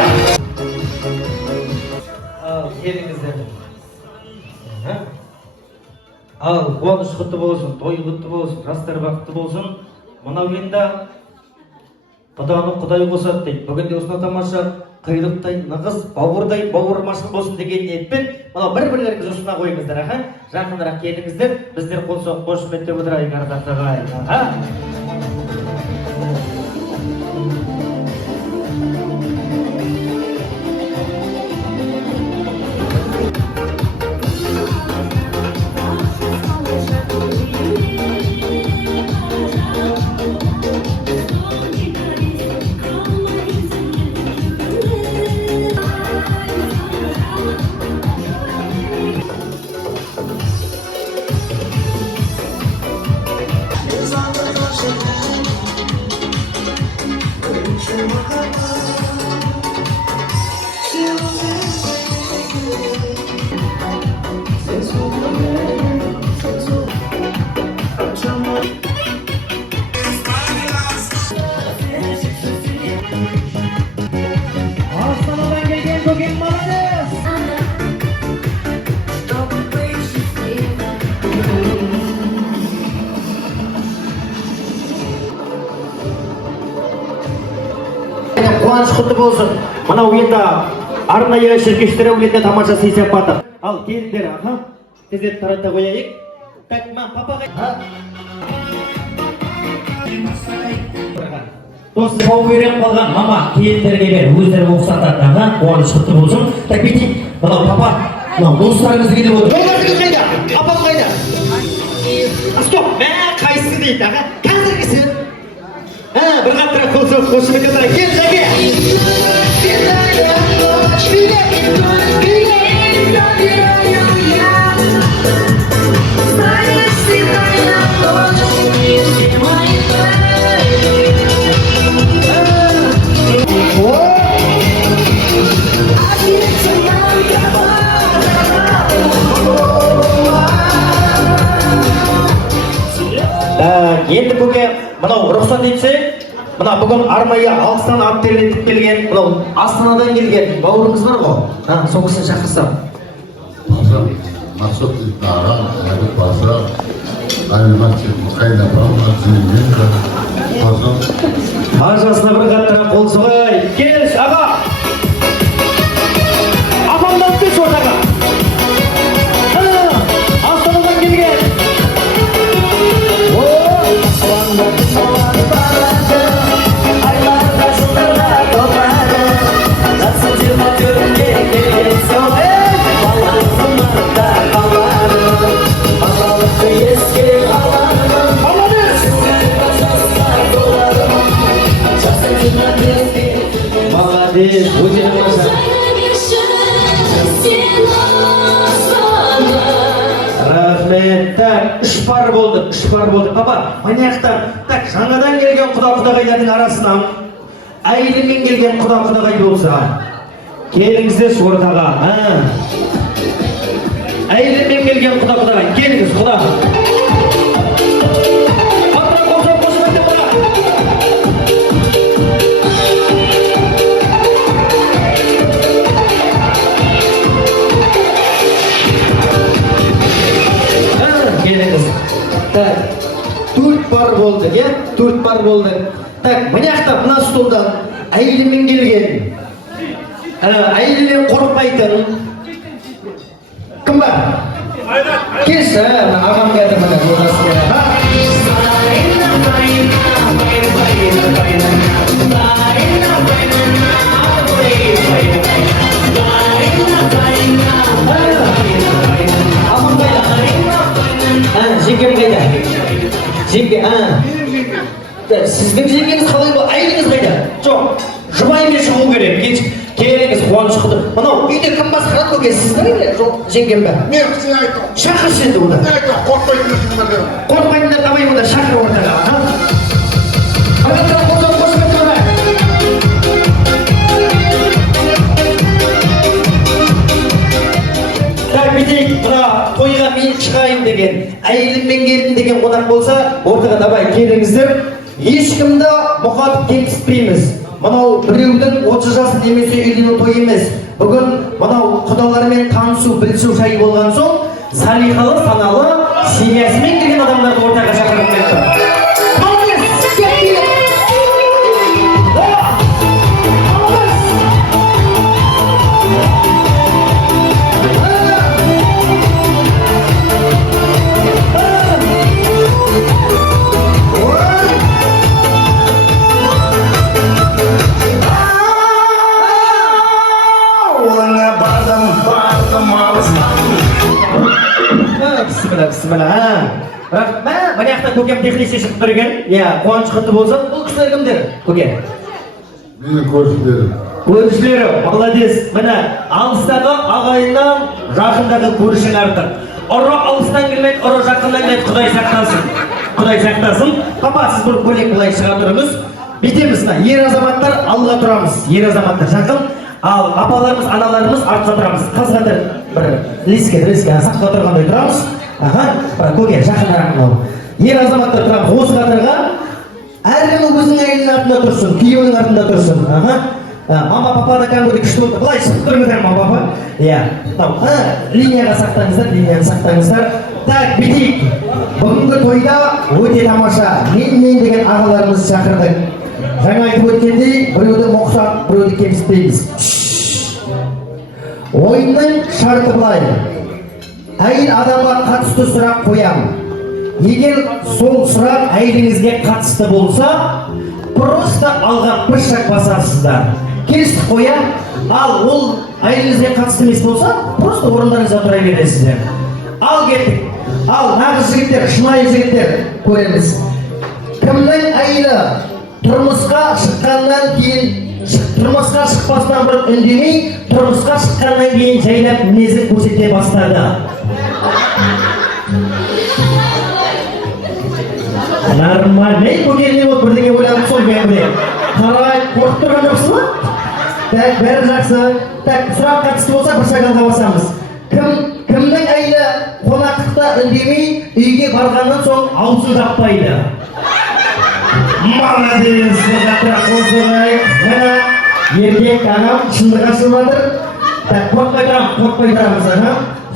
Ал келіңіздер. Ал қуаныш құтты болсын, той құтты болсын, жастар бақытты болсын. Мынау енді құданы құдай қосады дейді. Бүгінде осынау тамаша қиылықтай нығыз, бауырдай бауырмашыл болсын деген ниетпен мынау бір-бірлеріңіз ұсына қойыңыздар, жақынырақ келіңіздер, біздер қол соғып қошеметтеп отырайық ардақты ағайын. Қуаныш құтты болсын. Мынау енді арнайы шіркештер әулетіне тамаша сый сапаты. Ал келіңдер, тезет тарата қояйық. Так, папаға. Досы бау үйрен қалған мама келіндерге бер, өздері оқсатады. Қуаныш құтты болсын. Так, бетейік. Мынау папа, мынау достарыңызды келіп отыр. Достарыңыз қайда? Апам қайда? Стоп, қайсысы дейді, қазіргісі. Bir қатырақ қол соғып қошеметтеп отырайық. Кел, Жәке! Енді көке, мынау рұқсат етсе, мына бүгін арнайы алыстан ат терлетіп келген, мынау Астанадан келген бауырыңыз бар ғой? Сол кісіні шақырсам. Мақсат ағам, Әбіт Баса, Әліматчик, Қайнапам, Зеймен, Қозым. Ажасына бір қаттырақ қол соғайық. Келіс, аға! Апамдан түс ортаға! Астанадан келген! Рахмет. Так, 3 пар болды, 3 пар болды. Папа, манияқтар, так, жаңадан келген құда-құдағайлардың арасынан әйелімен келген құда-құдағай болса, келіңіздер ортаға. Әйелімен келген құда-құдағай, келіңіз құда. Так, 4 пар болды, иә? 4 пар болды. Так, мынаяқта мына столдан әйелімен келген, әйелімен қорықпайтын кім бар? Келші, ағам келді мына жолдасыма. Жеңгем қайда? Жеңге, сіздің жеңгеңіз қалай бұл? Әйеліңіз қайда? Жоқ, жұбайымен шығу керек. Келіңіз, қуаныш қыды. Мынау үйде кім басқарады көке? Сіздің бе? Жоқ, жеңгем бе? Мен сен айтам. Шақыршы енді онда. Қорқпайтындар табай онда, шақыр ортаға. Бетейік, бұра тойға мен шығайын деген, әйеліммен келдім деген қонақ болса, ортаға давай келіңіздер. Ешкімді мұқатып кемсітпейміз. Мынау біреудің 30 жасы немесе үйлену той емес. Бүгін мынау құдалармен танысу, білісу жайы болған соң, салиқалы, саналы, семьясымен келген адамдарды ортаға шақырып кетті. Бісміллә. Бірақ мынаяқта көкем технисе шығып тұрген. Қуаныш құтты болсын. Бұл кісілер кімдер? Көке? Менің көршілерім. Көршілері, молодец. Міне, алыстағы ағайыннан жақындағы көршің артық. Ұры алыстан келмейді, ұры жақындан келмейді. Құдай сақтасын. Құдай сақтасын. Папа, сіз бір бөлек былай шыға тұрыңыз. Бүйтеміз, ер азаматтар алға тұрамыз. Ер азаматтар жақын. Ал апаларымыз, аналарымыз артқа тұрамыз. Қазғатыр бір лиске, саққа тұрғандай тұрамыз. Көке, жақынырақ. Ер азаматтар тұрамыз. Осы қатарға әркім өзінің әйелінің артында тұрсын, күйеуінің артында тұрсын. Мама, папа да кәдімгідей күшті болды. Былай шығып тұрыңыздар, мама, папа. Линияға сақтаңыздар, линияны сақтаңыздар. Так, бүйтейік. Бүгінгі тойда өте тамаша. Мен деген ағаларымыз шақырдық. Жаңа айтып өткендей, біреуді мұқсат, біреуді кемсітпейміз. Ойынның шарты былай. Әйел адамға қатысты сұрақ қоям. Егер сол сұрақ әйеліңізге қатысты болса, просто алға бір шаг басасыздар. Келістік қоям, ал ол әйеліңізге қатысты емес болса, просто орындарыңызда тұра бересіздер. Ал кеттік. Ал нағыз жігіттер, шынайы жігіттер көреміз. Кімнің әйелі тұрмысқа шыққаннан кейін, тұрмысқа шықпасынан бұрын үндемей, тұрмысқа шыққаннан кейін жайлап мінезін көрсете бастады. Нормальный көкеліне болып бірдеңе ойланып сол кәмде. Қарай, қорқып тұрған жоқсыз ба? Так, бәрі жақсы. Так, сұрақ қатысты болса, бір шаг алға басамыз. Кімнің әйелі қонақтықта үндемей, үйге барғаннан соң аузын жаппайды? Молодец, сұрақ қосылайық. Мына еркек ағам шындық ашып жатыр. Так, қорқпай тұрамыз.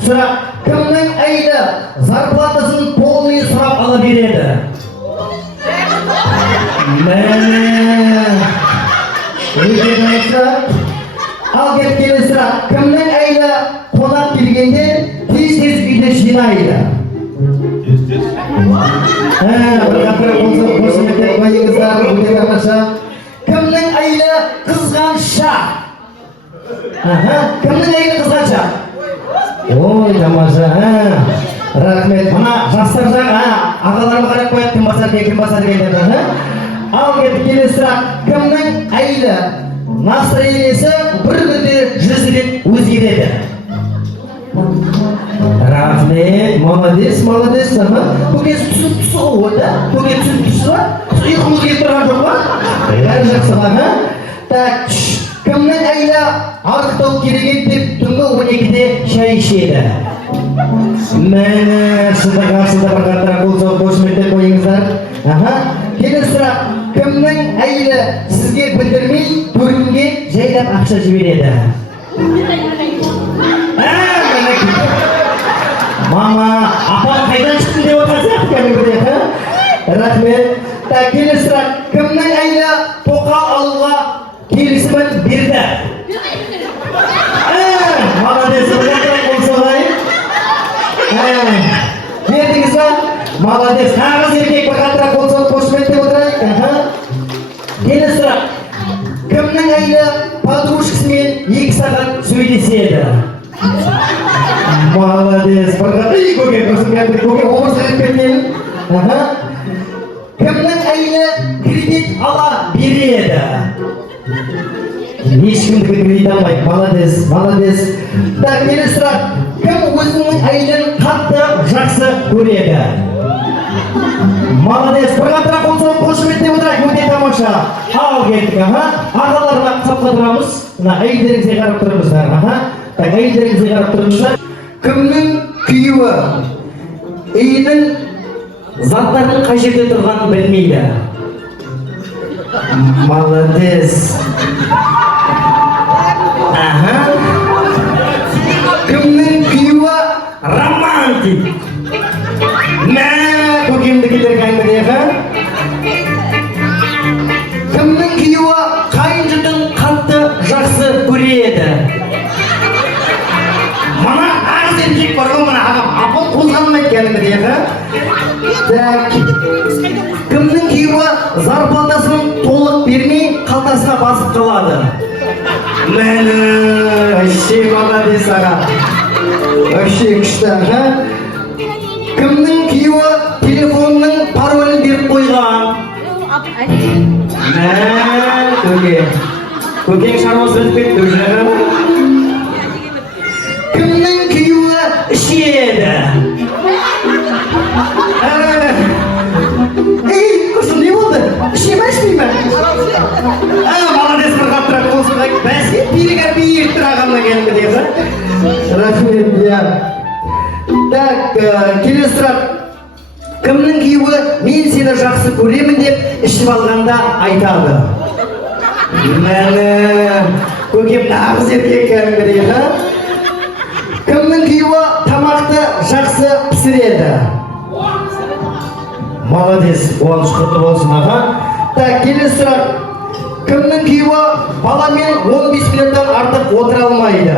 Сұрақ, кімнің әйелі зарплатасын полный сұрап ала береді? Ал келесі сұрақ, кімнің әйелі қонақ келгенде тез үйде жинайды? Кімнің әйелі қызғанша? Кімнің әйелі қызғанша? Ой, тамаша. Рахмет. Мына жастар жағы, ағаларым қарап қояды, кім басар дегендерді. Ал келесі сұрақ, кімнің әйелі настроениесі бір күнде 100 рет өзгереді? Рахмет. Рахмет, молодец, молодец. Көке түсі ғой да? Көке түсі ба? Ұйқымыз келіп тұрған жоқ па? Бәрі жақсы ма? Так, кімнің әйелі арықтау керек деп түнгі 12-де шай ішеді? Міне, сізді қарсыда бір қатырақ болса қошеметтеп қойыңыздар. Келесі сұрақ, кімнің әйелі сізге білдірмей төркінге жайлап ақша жібереді? Мама, апа қайдан шықтың деп отырған сияқты кәдімгідей, рахмет. Так, келесі сұрақ, кімнің әйелі тоқа алуға келісімін берді? Молодец, болса ғой. Бердіңіз ба? Молодец, нағыз еркек бір қатырақ болса қошеметтеп отырайық. Келесі сұрақ, кімнің әйелі подружкасымен 2 сағат сөйлеседі? Молодец, бір қатыр көке көрсін, көке образ етпенмен. Кімнің әйелі кредит ала береді? Ешкімдікі кредит алмайды. Молодец, молодец. Так, келесі сұрақ, кім өзінің әйелін қатты жақсы көреді? Молодец, бір қатырақ болса қошеметтеп отырайық, өте тамаша. Ал кеттік, ағаларына қапқа тұрамыз, әйелдеріңізге қарап тұрыңыздар. Так, әйелдеріңізге қарап тұрыңыздар. Кімнің күйеуі әйелінің заттардың қай жерде тұрғанын білмейді? Молодец. Кімнің күйеуі романтик? Көкемді келдерге әңгімедегі. Кімнің күйеуі қайын жұртын қатты жақсы көреді? Мана нағыз еркек бар ғой, мана ағам апыл қозғалмайды кәдімгідегі. Так, кімнің күйеуі зарплатасын толық бермей қалтасына басып қалады? Мені, вообще молодец аға. Вообще күшті. Кімнің күйеуі телефонның паролін беріп қойған? Көкең шаруасы өтіп кетті өжірі. Кімнің күйеуі ішеді? Құрсын, не болды? Іше ма, ішмей ма? Молодец, бір қаттырақ болсын. Бәсе, билігер бейір тұр ағамна кәдімгідегі. Рахмет, я. Так, келесі сұрақ. Кімнің күйеуі мен сені жақсы көремін деп ішіп алғанда айтады? Мәні, көкем нағыз еркек кәдімгідегі. Кімнің күйеуі тамақты жақсы пісіреді? Молодец, оған шұқырты болсын аға. Так, келесі сұрақ. Кімнің күйеуі баламен 15 минуттан артық отыра алмайды?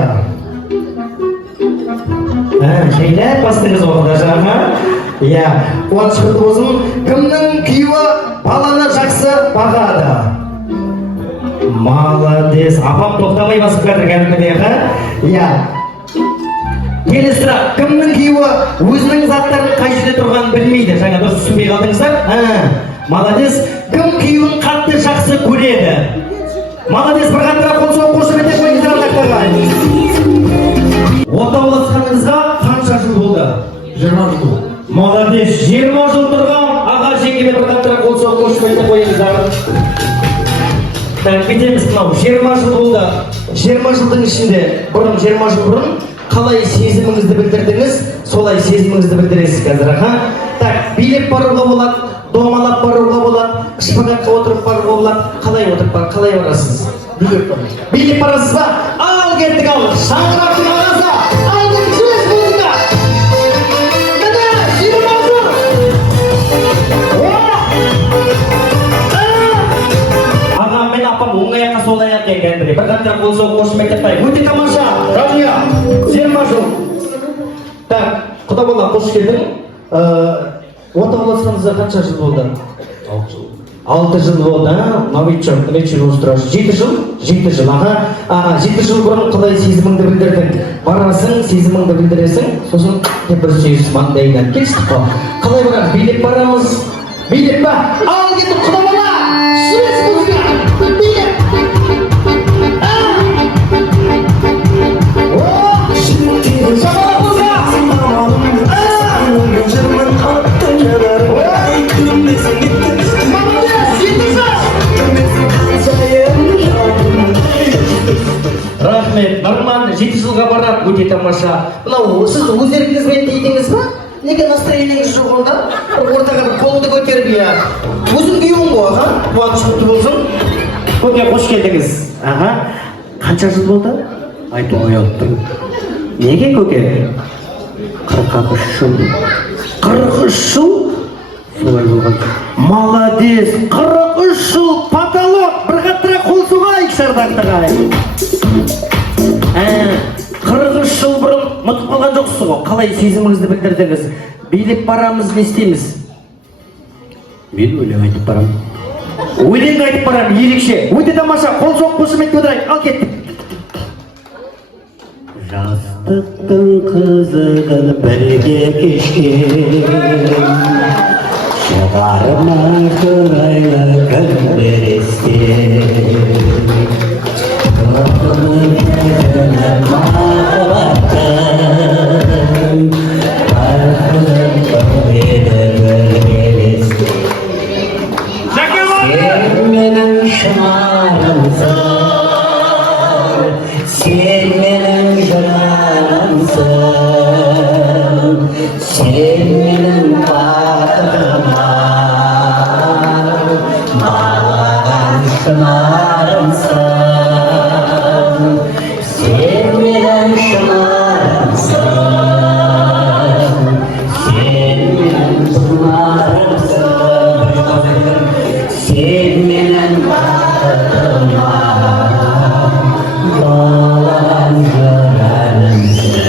Жайлап бастыңыз оғында жаңа. Оған шұқырты болсын. Кімнің күйеуі баланы жақсы бағады? Молодец, апам тоқтамай басып кәдір кәдімгідегі. Келесі сұрақ, кімнің күйеуі өзінің заттарын қай жерде тұрғанын білмейді? Жаңа дұрыс түсінбей қалдыңыздар? Молодец, кім күйеуін қатты жақсы көреді? Молодец, бір қаттырақ болса қошеметтеп қойыңыздар ардақтарға. Отауласқаныңызға қанша жыл болды? 20 жыл. Молодец, 20 жыл тұрған аға жеңгеме бір қаттырақ болса қошеметтеп қойыңыздар. Так, кетеміз, 20 жыл болды. 20 жылдың ішінде, 20 жыл бұрын қалай сезіміңізді білдірдіңіз, солай сезіміңізді білдіресіз қазір, Так, билеп баруға болады, домалап баруға болады, шпагатқа отырып баруға болады. Қалай отырып бар, қалай барасыз? Билеп барасыз ба? Ал кеттік, ал, шаңырақтың ағасы, ал кеттік, сөз болдыңда. Міне, 20 жыл. Ағам мен апам оңай аяққа сол аяқ екен, бір қаттырақ болса қошеметтеп қойайық. Өте тамаша, Рания, 20 жыл. Так, құда бола, қош келдің. Отауласқаныңызға қанша жыл болды? 6 жыл болды, новичок, устрош. 7 жыл? 7 жыл, аға. 7 жыл бұрын қалай сезіміңді білдірдің? Барасың, сезіміңді білдіресің, сосын бір сөз маңдайынан келістік қой. Қалай барамыз? Билеп барамыз? Билеп ба? Ал кетіп, құда бола! Сөз бұзға! Билеп! Шабала бұзға! қосуға барады, өте тамаша. Мынау сіз өз еркіңізбен тидіңіз ба? Неге настроениеңіз жоқ онда? Ортаға бір қолыңды көтеріп, иә. Өзің күйеуің ғой, аға? Қуаныш құтты болсын. Көке, қош келдіңіз. Аға, қанша жыл болды? Айтуға ұяттым. Неге көке? 43 жыл. 43 жыл? Солай болған. Молодец! 43 жыл потолок! Бір қаттыра қол соғайық шардақтыға. 43 жыл бұрын ұмытып қалған жоқсыз ғой. Қалай сезіміңізді білдірдіңіз? Билеп барамыз, не істейміз? Мен өлең айтып барам. Өлең айтып барам, ерекше. Өте тамаша. Қол соғып қошемет көтерайық. Ал кеттік. Жастықтың қызығын бірге кешкен, шығарма тұрайлы күндер естен. Сен менің шынарымсың, сен менің жанымсың, сен менің бақытыма маған шынарымсың. Sen benim şımarımsın, sen benim şımarımsın, sen benim bakıma bağlan görürümsün.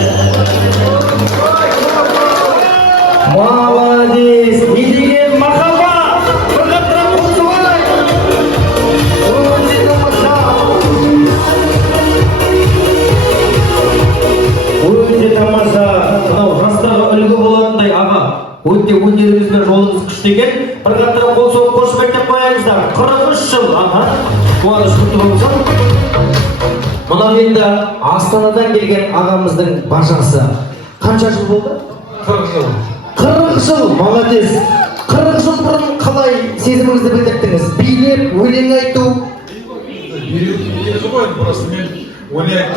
Молодец! Идея махаба! Богатырам Кулсубай! Өте тамаша, мынау жастарға үлгі болатындай аға. Өте өнеріңіз бен жолыңыз күшті екен. Бір қаттыра қол соғып қошеметтеп қояңыздар. 43 жыл аға. Қуаныш құтты болсын. Мынау енді Астанадан келген ағамыздың бажасы. Қанша жыл болды? 40 жыл. 40 жыл, молодец. 40 жыл бұрын қалай сезіміңізді білдірдіңіз? Билеп, өлең айту. Билеп ғой, просто мен өлең.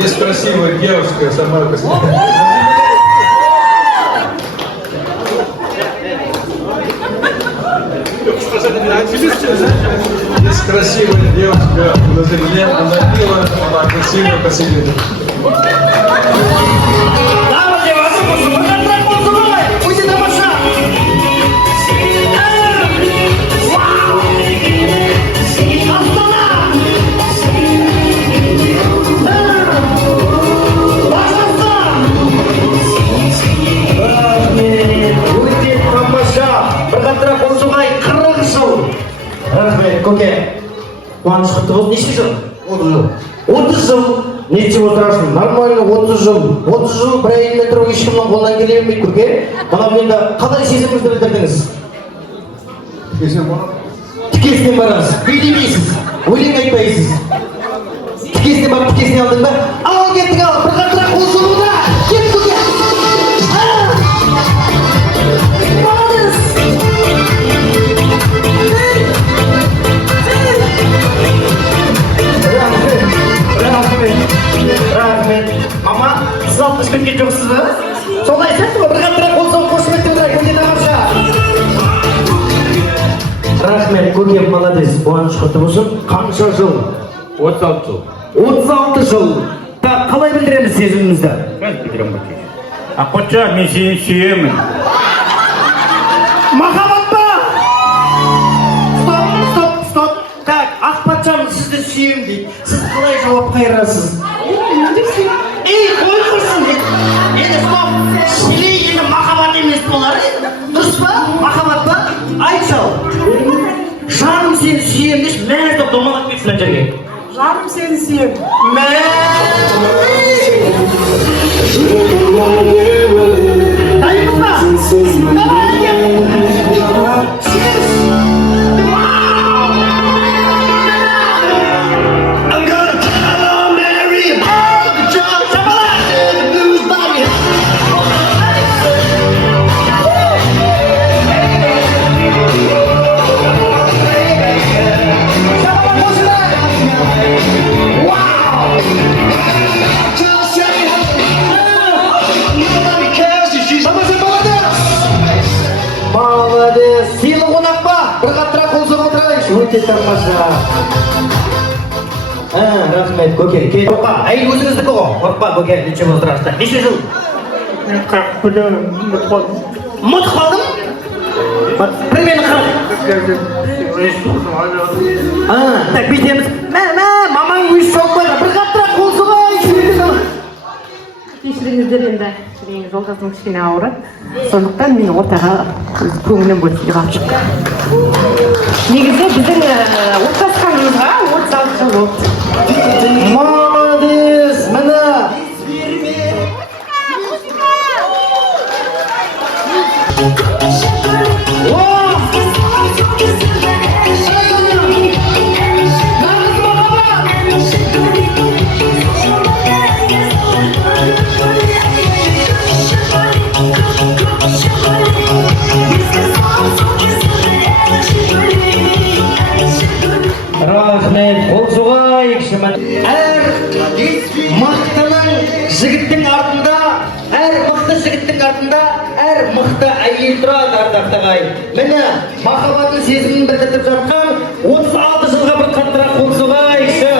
Есть красивая девушка, сама Есть красивая девушка на земле, она милая, она красивая, красивая. Рахмет, көке. Қуаныш құтты болсын. Неше жыл? 30 жыл. 30 жыл. Неше отырасың? Нормально 30 жыл. 30 жыл бір әйелмен тұрып ешкімнің қолынан келе бермейді, көке. Мынау енді қандай сезіміңізді білдірдіңіз? Тікесінен барасыз. Билемейсіз. Өлең айтпайсыз. Тікесінен барып тікесінен алдың ба? Ал кеттік ал. Бір қаттыра қол соғуда. Кет, көке. Рахмет. Мама, сіз алып ішіп кеткен жоқсыз ба? Солай сияқты ғой, бір қаттыра қол соғып қошеметтеп отырайық, өте тамаша. Рахмет, көке, молодец. Қуаныш құтты болсын. Қанша жыл? 36 жыл. 36 жыл. Так, қалай білдіреміз сезімімізді? Мен білдірем бәке. Ақпатша, мен сені сүйемін. Махаббат па? Стоп. Так, Ақпатшам сізді сүйем дейді. Сіз қалай жауап қайырасыз? Ей, қой құрсын дейді. Енді стоп. Шілей енді махаббат емес болар. Дұрыс па? Махаббат па? Айтсал. Жаным сені сүйем дейші, мәз деп домалап кетсін ана жерге. Жаным сені сүйем. Дайынбыз ба? Just өте тамаша. Рахмет, көке. Қорықпа, әйел өзіңіздікі ғой. Қорықпа, көке, ничего страшного. Неше жыл? Ұмытып қалдым? Бір мені қар. Так, бүйтеміз. Мамаң өз шоқпайды. Бір қаттырақ қол соғай. Кешіріңіздер, енді менің жолдасым кішкене ауырады. Сондықтан мен ортаға көңілім бөліп қалып шықтым. Негізі біздің отасқанымызға 36 жыл болды. Молодец, міне. Рахмет, қол соғайық шымын. Әр мықтының жігіттің артында, әр мықты жігіттің артында, әр мықты әйел тұрады ардақтағай. Міне, махаббатын сезімін білдіріп жатқан 36 жылға бір қаттырақ қол соғайықшы.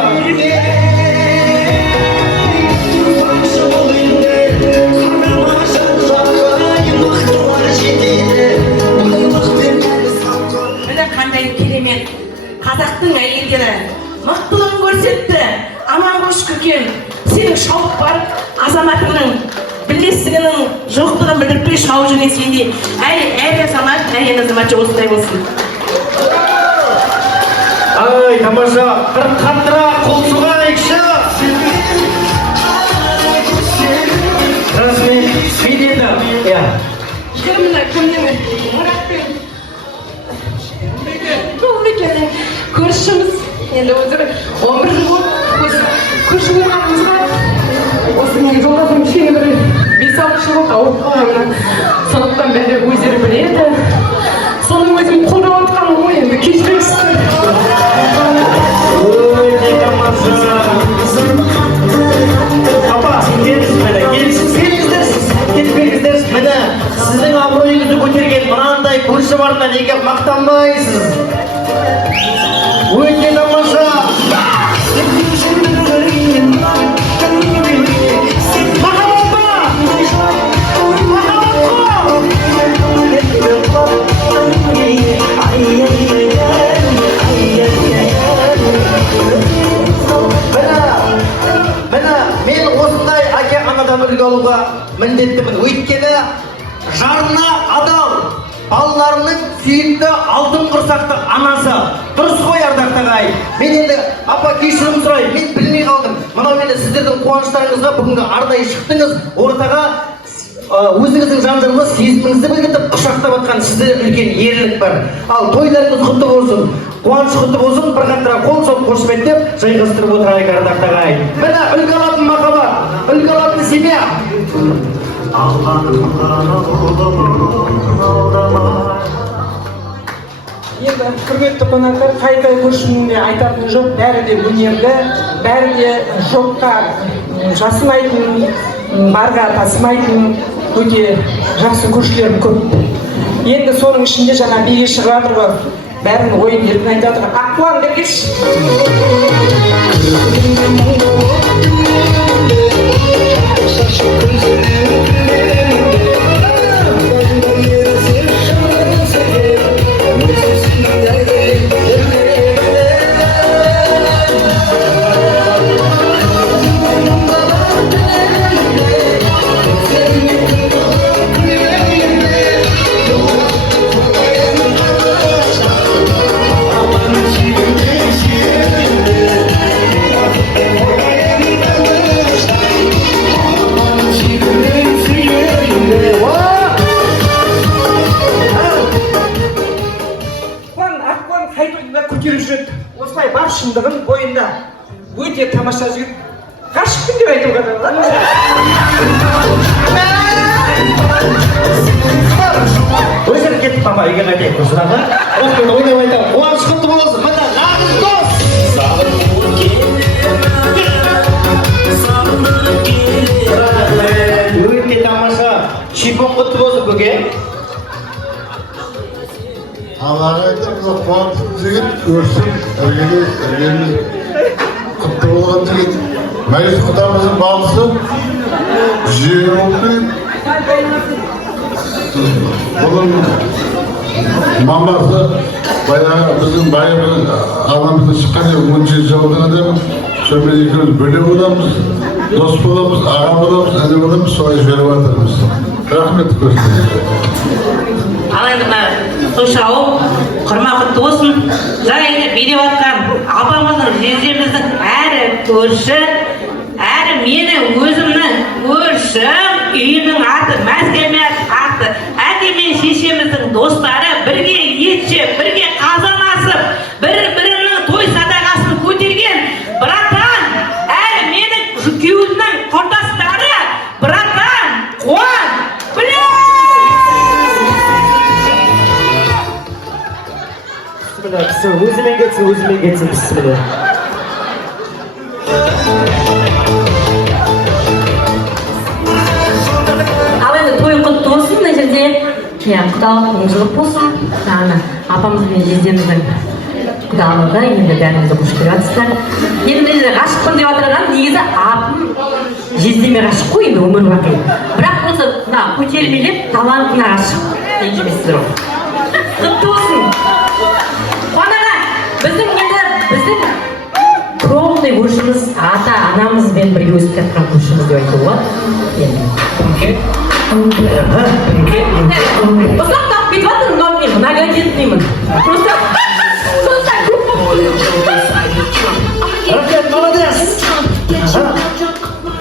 Міне қандай керемет. Қазақтың әйелдері мықтылығын көрсетті. Аман қош көкем, сенің шауып барып азаматыңның бірлестігінің жоқтығын білдіртпей шауып жүрген сендей. Әй азамат, әй азаматша осындай болсын. Ай, тамаша, бір қаттырақ қол соғайықшы. Рахмет, бейдеді. Кімдемі? Мұратпен. Бұл мекені көршіміз. Енді өзірі 11 жыл болды. Көрші болғанымызға осы менің жолдасым кішкене бір 5-6 жыл болды ауырып қалғанына. Сондықтан бәрі өздері біледі. Соның өзім қолдап отқаным ғой, енді кешіріңіздер. Өте тамаша. Апа, келіңіздер. Міне, сіздің абыройыңызды көтерген мынандай көрші барына неге мақтанбайсыз? Өте тамаша. Мен осындай әке анадан үлгі алуға міндеттімін. Өйткені жарына адал, балаларының сүйікті алтын құрсақты анасы. Дұрыс қой ардақтағай. Мен енді апа кешірім сұрайын, мен білмей қалдым. Мынау мені сіздердің қуаныштарыңызға бүгінгі арнайы шықтыңыз. Ортаға өзіңіздің жан-жағыңызға сезіміңізді білдіріп құшақтап жатқан сізде үлкен ерлік бар. Ал тойларыңыз құтты болсын, қуаныш құтты болсын, бір қаттырақ қол соғып қошеметтеп жайғастырып отырайық ардақтағай. Міне үлгі алатын махаббат, үлгі алатын семья. Енді құрметті қонақтар, қайта көршімде айтатын жоқ, бәрі де өнерді, бәрі де жоққа жасымайтын, барға тасымайтын өте жақсы көршілерім көп. Енді соның ішінде жаңа биге шығып жатыр ғой, бәрінің ойын еркін айтып жатыр. Аққуан деп келші. Осылай бар шындығын бойында өте тамаша жігіт. Ғашықпын деп айтуға да болады. Өзім кетіп мама үйге қайтайық қосыдағы. Осымен ойнап айтамын. Қуаныш құтты болсын. Мына нағыз дос. Өте тамаша. Шипон құтты болсын көке. Allah'a emanet kuantik jigit görsün, ergeni kutlu olan jigit. Meclis kutamızın bağlısı, jiyeni oldu. Bunun maması bayağı bizim anamızda çıkan 10 yıldan adam şöyle ikimiz böyle olamız, dost olamız, ağa olamız, anne olamız, sonra şöyle vatanımız. Rahmet gösteririz. Алайда тойшауы құрмақытты болсын. Жаңа енді билеп жатқан апамыздың жездеміздің әрі көрші, әрі менің өзімнің көршім, үйімнің аты, мәскеумен аты, әке мен шешеміздің достары бірге ет жеп, бірге қазан асып, бір-бірінің той садағасын көтерген братан, әрі менің күйеуімнің құрдастары, братан, қуан, өзімен кетсін, бісміллә. Ал енді той құтты болсын, мына жерде құдалық оңжылық болсын. Жаңа апамыз бен жездеміздің құдалығы, енді бәріңізді қош көріп жатсыздар. Енді мына жерде ғашықпын деп отырған, негізі апым жездеме ғашық қой, енді өмір бақи. Бірақ осы көтермелеп талантына ғашық. Ренжімейсіздер ғой. Құтты болсын. Біздің кровный көршіміз, ата-анамызбен бірге өсіп жатқан көршіміз деп айтуға болады. Осылап тауып кетіп жатыр, мынау мен многодетныймын. Просто көп Рахмет, молодец!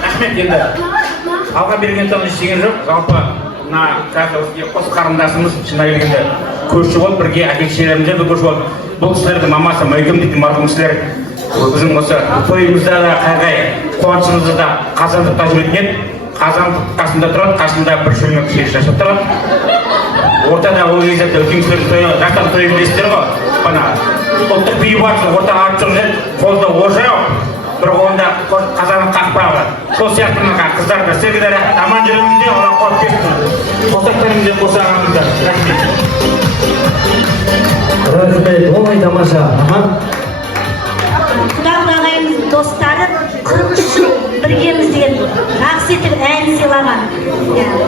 Рахмет, енді алға берген тон ештеңе жоқ. Жалпы мына қос қарындасымыз шынына келгенде көрші болып, бірге әке-шешелерімізде көрші болып. Бұл кісілердің мамасы Майгүл дейтін марқұм кісілер біздің осы тойымызда да қуанышымызда да қазандықта жүретін еді. Қазандық қасында тұрады, қасында бір шөлмек кішкене шашып тұрады. Ортада ол кезде үлкен кісілердің тойы, жастар тойы білесіздер ғой. Ана ұлттық биі бар, ортаға алып шығып жүреді, қолда ожа жоқ, бір қолында қазанның қақпағы. Сол сияқты қыздарды sevgiler аман жүріңіздер, оған қуат берсін. Қосақтарыңызды қосағаныңыздар. Рахмет. Рахмет, оңай тамаша. Құда-құдағайымыздың достары 40 жыл біргеміз деген жақсы етіп ән сыйлаған.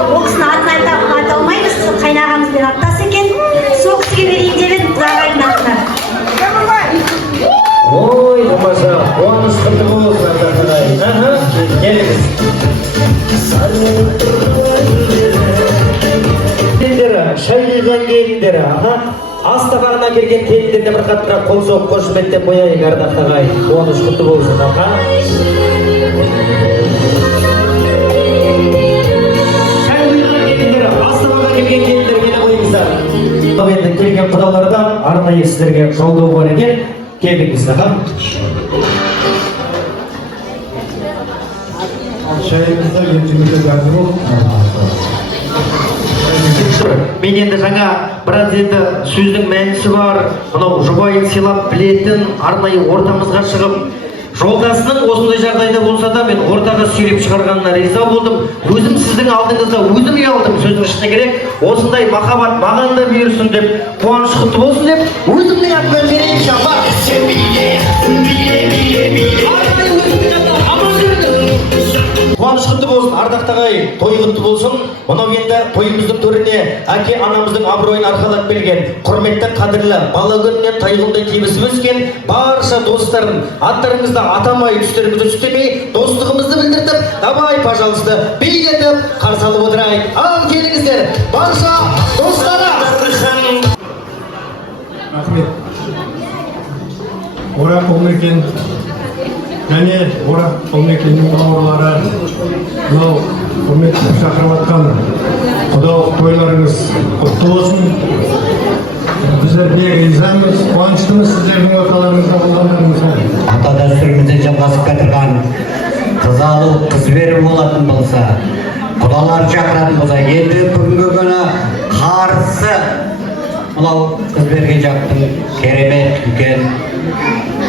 Ол кісінің атын айта алмаймыз, қайнағамызбен аттас екен. Сол кісіге берейін деп едім құдағайдың атына. Ой, тамаша, қуаныш құтты болсын, ата-ата. Келіңіз. Шай келген келіндері, астағағына келген келіндеріне бір қаттырақ қол соғып қошеметтеп қояйық ардақты ағай. Қуаныш құтты болсын, аға. Шай келген келіндері, астағаға келген келіндер келе қойыңыздар. Енді келген құдалардан арнайы сіздерге жолдау бар екен. Келіңіз, аға. Шайымызда ертеңінде дәмді болып. Мен енді жаңа біраз енді сөздің мәнісі бар, мынау жұбайын сыйлап білетін арнайы ортамызға шығып, жолдасының осындай жағдайда болса да мен ортаға сүйреп шығарғанына риза болдым. Өзім сіздің алдыңызда өзім ұялдым, сөздің шыны керек. Осындай махаббат маған да бұйырсын деп, қуаныш құтты болсын деп, өзімнің атымнан берейін шапа. Қуаныш құтты болсын, ардақты ағай, той құтты болсын. Мынау енді тойымыздың төріне әке анамыздың абыройын арқалап келген, құрметті қадірлі бала күнінен тайғылдай тебісіп өскен барша достарын аттарыңызды атамай, түстеріңізді түстемей, достығымызды білдіртіп, давай, пожалуйста, билетіп, қарсы алып отырайық. Ал келіңіздер, барша достары! Рахмет. Орақ Олмекен, және Орақ Олмекеннің бауырлары, мынау құрметті шақырып атқан құдалық тойларыңыз құтты болсын. Біздер бек ризамыз, қуаныштымыз сіздердің орталарыңызда болғандарыңызға. Ата дәстүрімізде жалғасып кетірген қыз алу, қыз беру болатын болса, құдалар шақыратын болса, енді бүгінгі күні қарсы мынау қыз берген жақтың керемет үлкен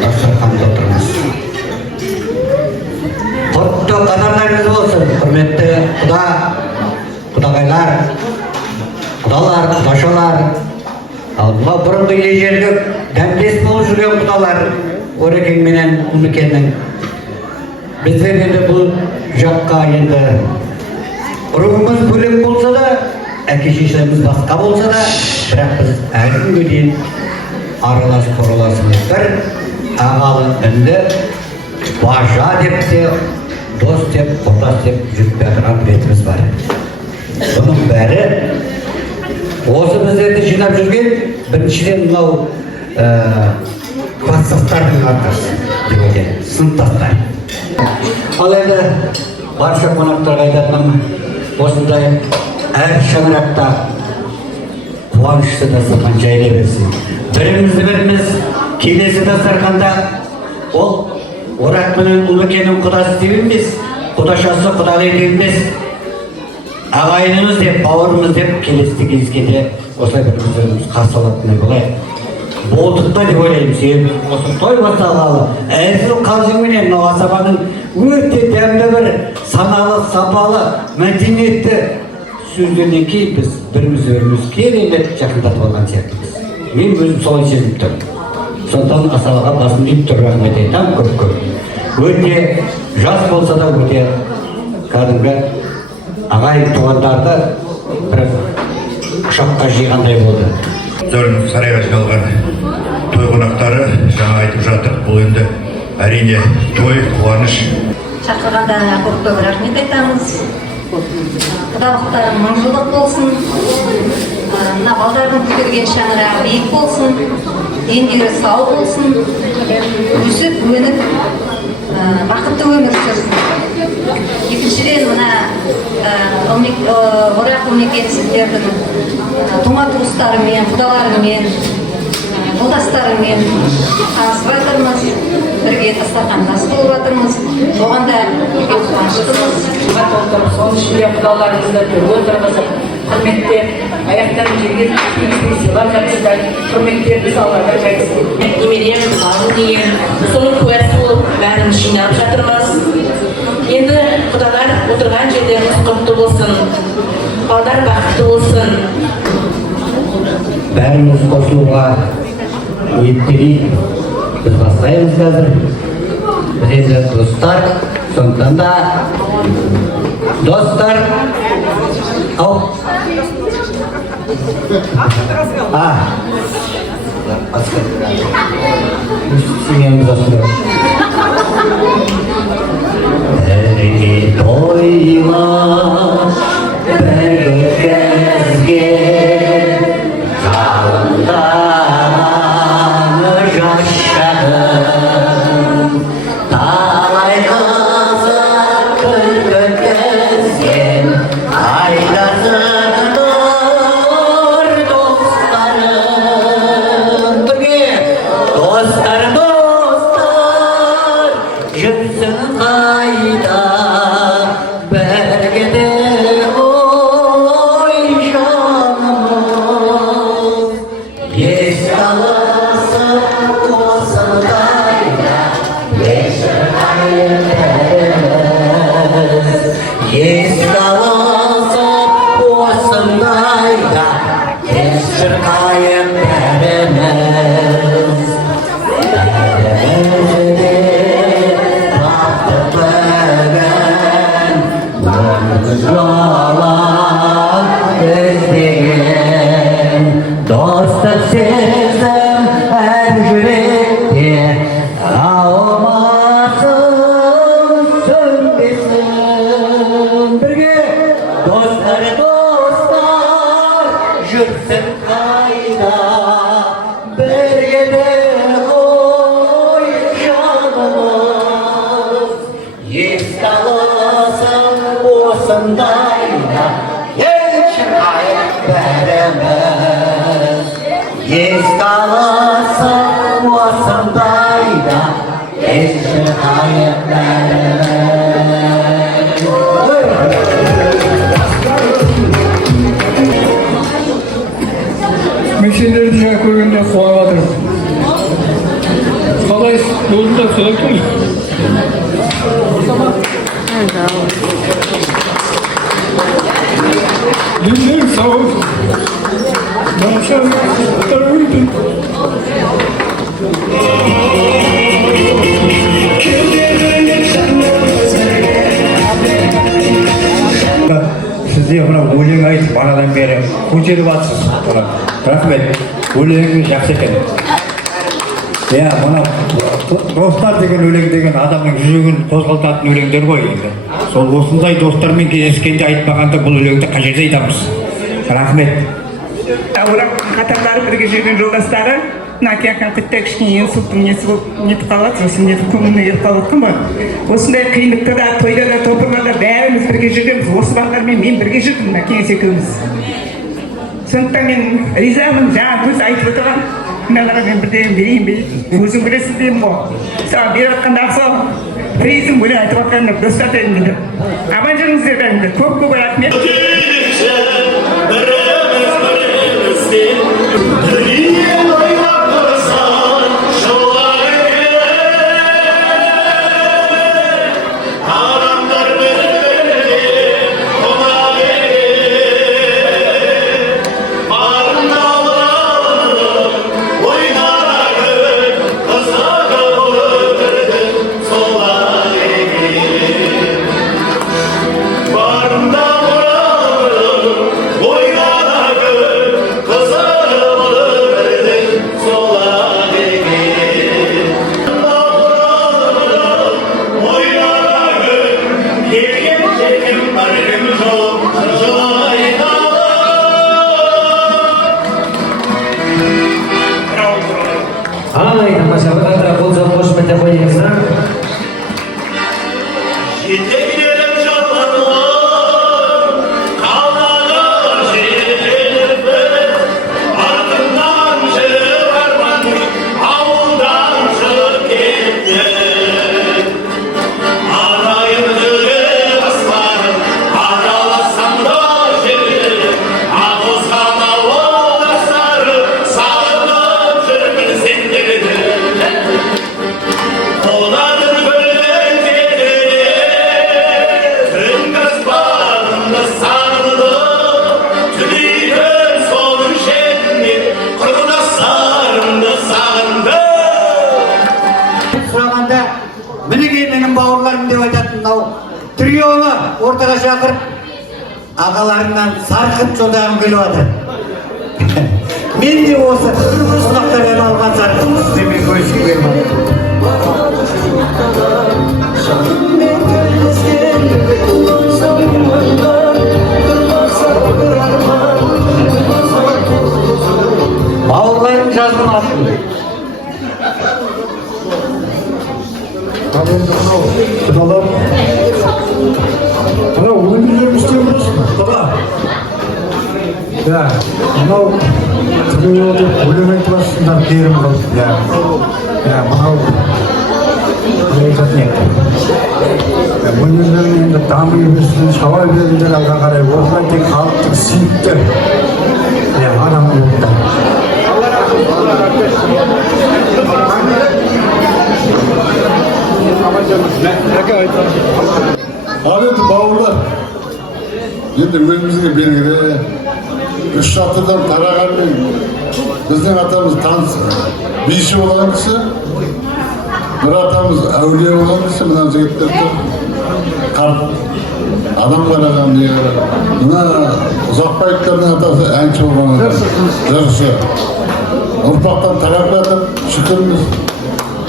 дастарханда отырмыз. Құтты қадамдарыңыз болсын, құрметті құдағайлар, құдалар, құдашалар. Ал Мына бұрынғы ежелгі дәмдес болып жүрген құдалар Орекең менен Ұлмекеннің біздер енді бұл жаққа енді ұрығымыз бөлек болса да, әке шешеміз басқа болса да, бірақ біз әлі күнге дейін араласып құраласымыз бір ағалы інді бажа деп те, дос деп, құрдас деп жүріп жатырған бетіміз бар. Бұның бәрі осы біздерді жинап жүрген біріншіден мынау кластастардың арқасы деп ойлаймын, сыныптастар. Ал енді барша қонақтарға айтатыным осындай әр шаңырақта қуанышты дастархан жайыла берсін. Біріміз келесі дастарханда ол Орақ менен Ұлмекеннің құдасы деп емес, құдашасы құдалы емес, ағайынымыз деп, бауырымыз деп келесі кездескенде осылай біріміз қарсы алатындай болайық. Болдық па деп ойлаймын, себебі осы той басталғалы әзіл қалжыңменен мынау асабаның өте дәмді бір саналы, сапалы, мәдениетті сөздерінен кейін біз біріміз керемет жақындатып алған сияқтымыз. Мен өзім солай сезініп тұрмын. Сондықтан асабаға басын иіп тұрып рахмет айтамын көп-көп. Өте жас болса да өте кәдімгі ағайын туғандарды бір құшаққа жиғандай болды. Зөрін сарайға жиналған той қонақтары жаңа айтып жатыр, бұл енді әрине той, қуаныш. Шақырғандарыңа көп рахмет айтамыз. Құдалықтарың мыңжылдық болсын. Мына балдардың көтерген шаңырағы биік болсын. Дендері сау болсын. Өсіп, өніп, бақытты өмір сүрсін. Екіншіден, мына Орақ Ұлмекен сіздердің тума туыстарымен, құдаларымен, жолдастарымен танысып жатырмыз, бірге дастархандас болып жатырмыз. Оған да өте қуаныштымыз. Соның ішінде құдаларымызды төрге отырғызып, құрметтеп, аяқтарын жерге тигізбей сыйлап жатырсыздар, құрметтерді салғандар жайсыз. Немерем, балым деген, соның куәсі болып бәрін жинап жатырмыз. Енді құдалар отырған жерлеріңіз құтты болсын, балдар бақытты болсын. Бәріміз қосылуға ниеттенейік. Біз бастаймыз қазір. Біз енді достар, сондықтан да достар. Ау. Сіңеміз асырып. Бірге тойла, бірге кезген, жалындағаны жашадым. Талай қызық күлкі кезген, айдасындар достарым. Бірге достар, жүрсін қайда, біргеде ой жанымыз. Еске алысып осындайда, ешір қайырымыз. Еске алысып осындайда, ешір қайырымыз. Жалан іздеген достық сезім әр жүректе алмасын сөнбесін. Бірге достар, жүрсін қайда, біргеде ғой жанымыз. Еске алысып осындайда, ешір қайырымыз. Еске алысып осындайда, ешір қайырымыз. Мен сендерді жаңа көргенде қуанып жатырмын. Қалайсыз? Өзім де солай тұрмын. Дендер сау, намша келіп жатсыз. Рахмет. Өлеңіңіз жақсы екен. Иә, мына достар деген өлең деген адамның жүрегін қозғалтатын өлеңдер ғой енді. Сол осындай достармен кездескенде айтпағанда бұл өлеңді қажет айтамыз. Рахмет. Ауырап қатарлары бірге жүрген жолдастары Накияқан құтта кішкене инсульттың несі болып нетіп қалады, сосын нетіп көңіліне келіп қалып отқан ғой. Осындай қиындықта да, тойда да, топырларда бәріміз бірге жүргенбіз. Осы балалармен мен бірге жүрдім, Накияс екеуміз. Сондықтан мен ризамын, жаңа көз айтып отырған мыналарға мен бірден берейін бе, өзің білесің деймін ғой. Саған беріп жатқанда ақсау, призм өлең айтып жатқанда достар дедім дейді. Аман жүріңіздер бәріңді, көп рахмет. Ай, тамаша, бір қатырақ қол соғып қошеметтеп қойыңыздар. Мінекей менің бауырларым деп айтатын мынау трионы ортаға шақырып, ағаларымнан сарқып жолдағым келіп жатыр. Мен де осы қонақтардан алған сарқып істемен көрісіп келіп бауырларым жазған атын. Құдалар, мынау өлеңдерді істеп тұрсың, құда. Мынау тіреуі деп өлең айтып жатсыңдар, керім қылып. Мынау айтатын еді. Өнерлерің енді дами берсін, шабай беріңдер алға қарай. Осылай тек халықтың сүйікті адам болыңдар. Ал енді бауырлар, енді өзімізге белгілі үш атадан тарағанмен біздің атамыз таныс биші болған кісі, бір атамыз әулие болған кісі, мына жігіттер қарт адам қараған дейді. Мына Ұзақбаевтардың атасы әнші болған адам, жыршы. Ұрпақтан тарап жатыр, шүкірміз.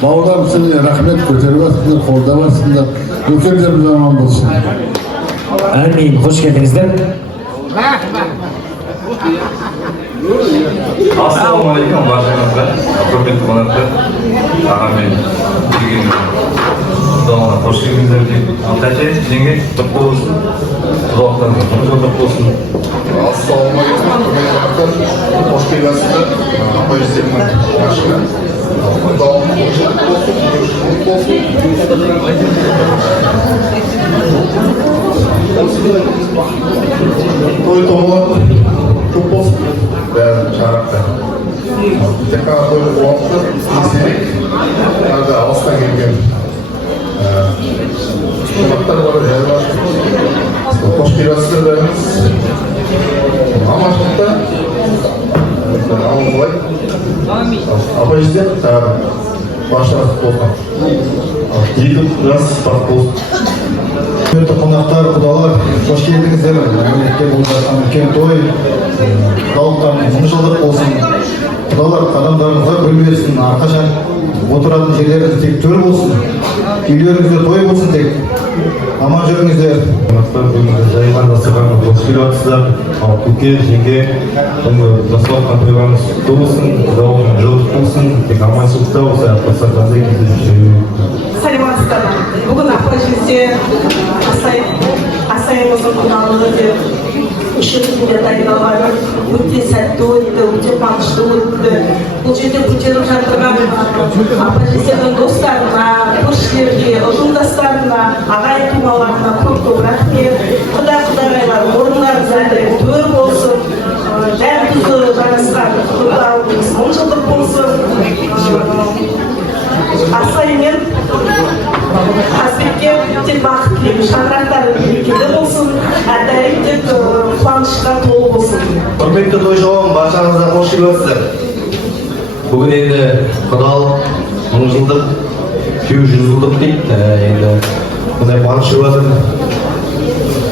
Бауырларым сізге рахмет, көтеріп жатсыңдар, қолдап жатсыңдар. Үлкендеріміз аман болсын. Әмин, қош келдіңіздер. Ассалаумағалейкум баршаңызға, құрметті қонақтар, ағамен келген құдалығына қош келдіңіздер деп Алтайша жеңге құтты болсын, құдалықтарыңыз құтты болсын. Ассалаумағалейкум, қош келдіңіздер, апай жіздерінің машина. Той томалар көп болсын, бәрін шарапта. Тек қана той уақытты еселік, әрді алыстан келген қонақтар бар, жай бар. Қош келесіздер бәріңіз. Аманшылықта алып апай жіздер баршаңыз болсын. Екі жас бақ болсын. Құрметті қонақтар, құдалар, қош келдіңіздер. Мәмлекетте болып жатқан үлкен той, құдалықтарың мыңжылдық болсын. Құдалар адамдарыңызға гүл берсін, әрқашан отыратын жерлеріңіз тек төр болсын, үйлеріңізде той болсын тек. Аман жүріңіздер. Жайған дастарханға қош келіп жатсыздар. Ал көке, жеңге, дастархан тойғаныңыз құтты болсын, жауын жылдық болсын, тек аманшылықта болса, дастарханда кездесіп Саламатсыздар. Бүгін апа жерде асайымыздың құдалығы деп үшіншісінде дайындалған өте сәтті өтті, өте қуанышты өтті. Бұл жерде көтеріп жатырған апа жездердің достарына, көршілерге, ұжымдастарына, ағайын тумаларына көп рахмет. Құда-құдағайлар орындарыңызда төр болсын, дәм тұзы жарасқан құттықтарыңыз мың жылдық болсын. Асай мен Қазбекке тек бақыт тілеймін, шаңырақтары берекелі болсын, әрдайым тек қуанышқа толы болсын. Құрметті той жауым, баршаңызға қош келіпсіздер. Бүгін енді құдалық 1000 жылдық, 200 жылдық дейді. Енді бұндай қуаныш жатыр.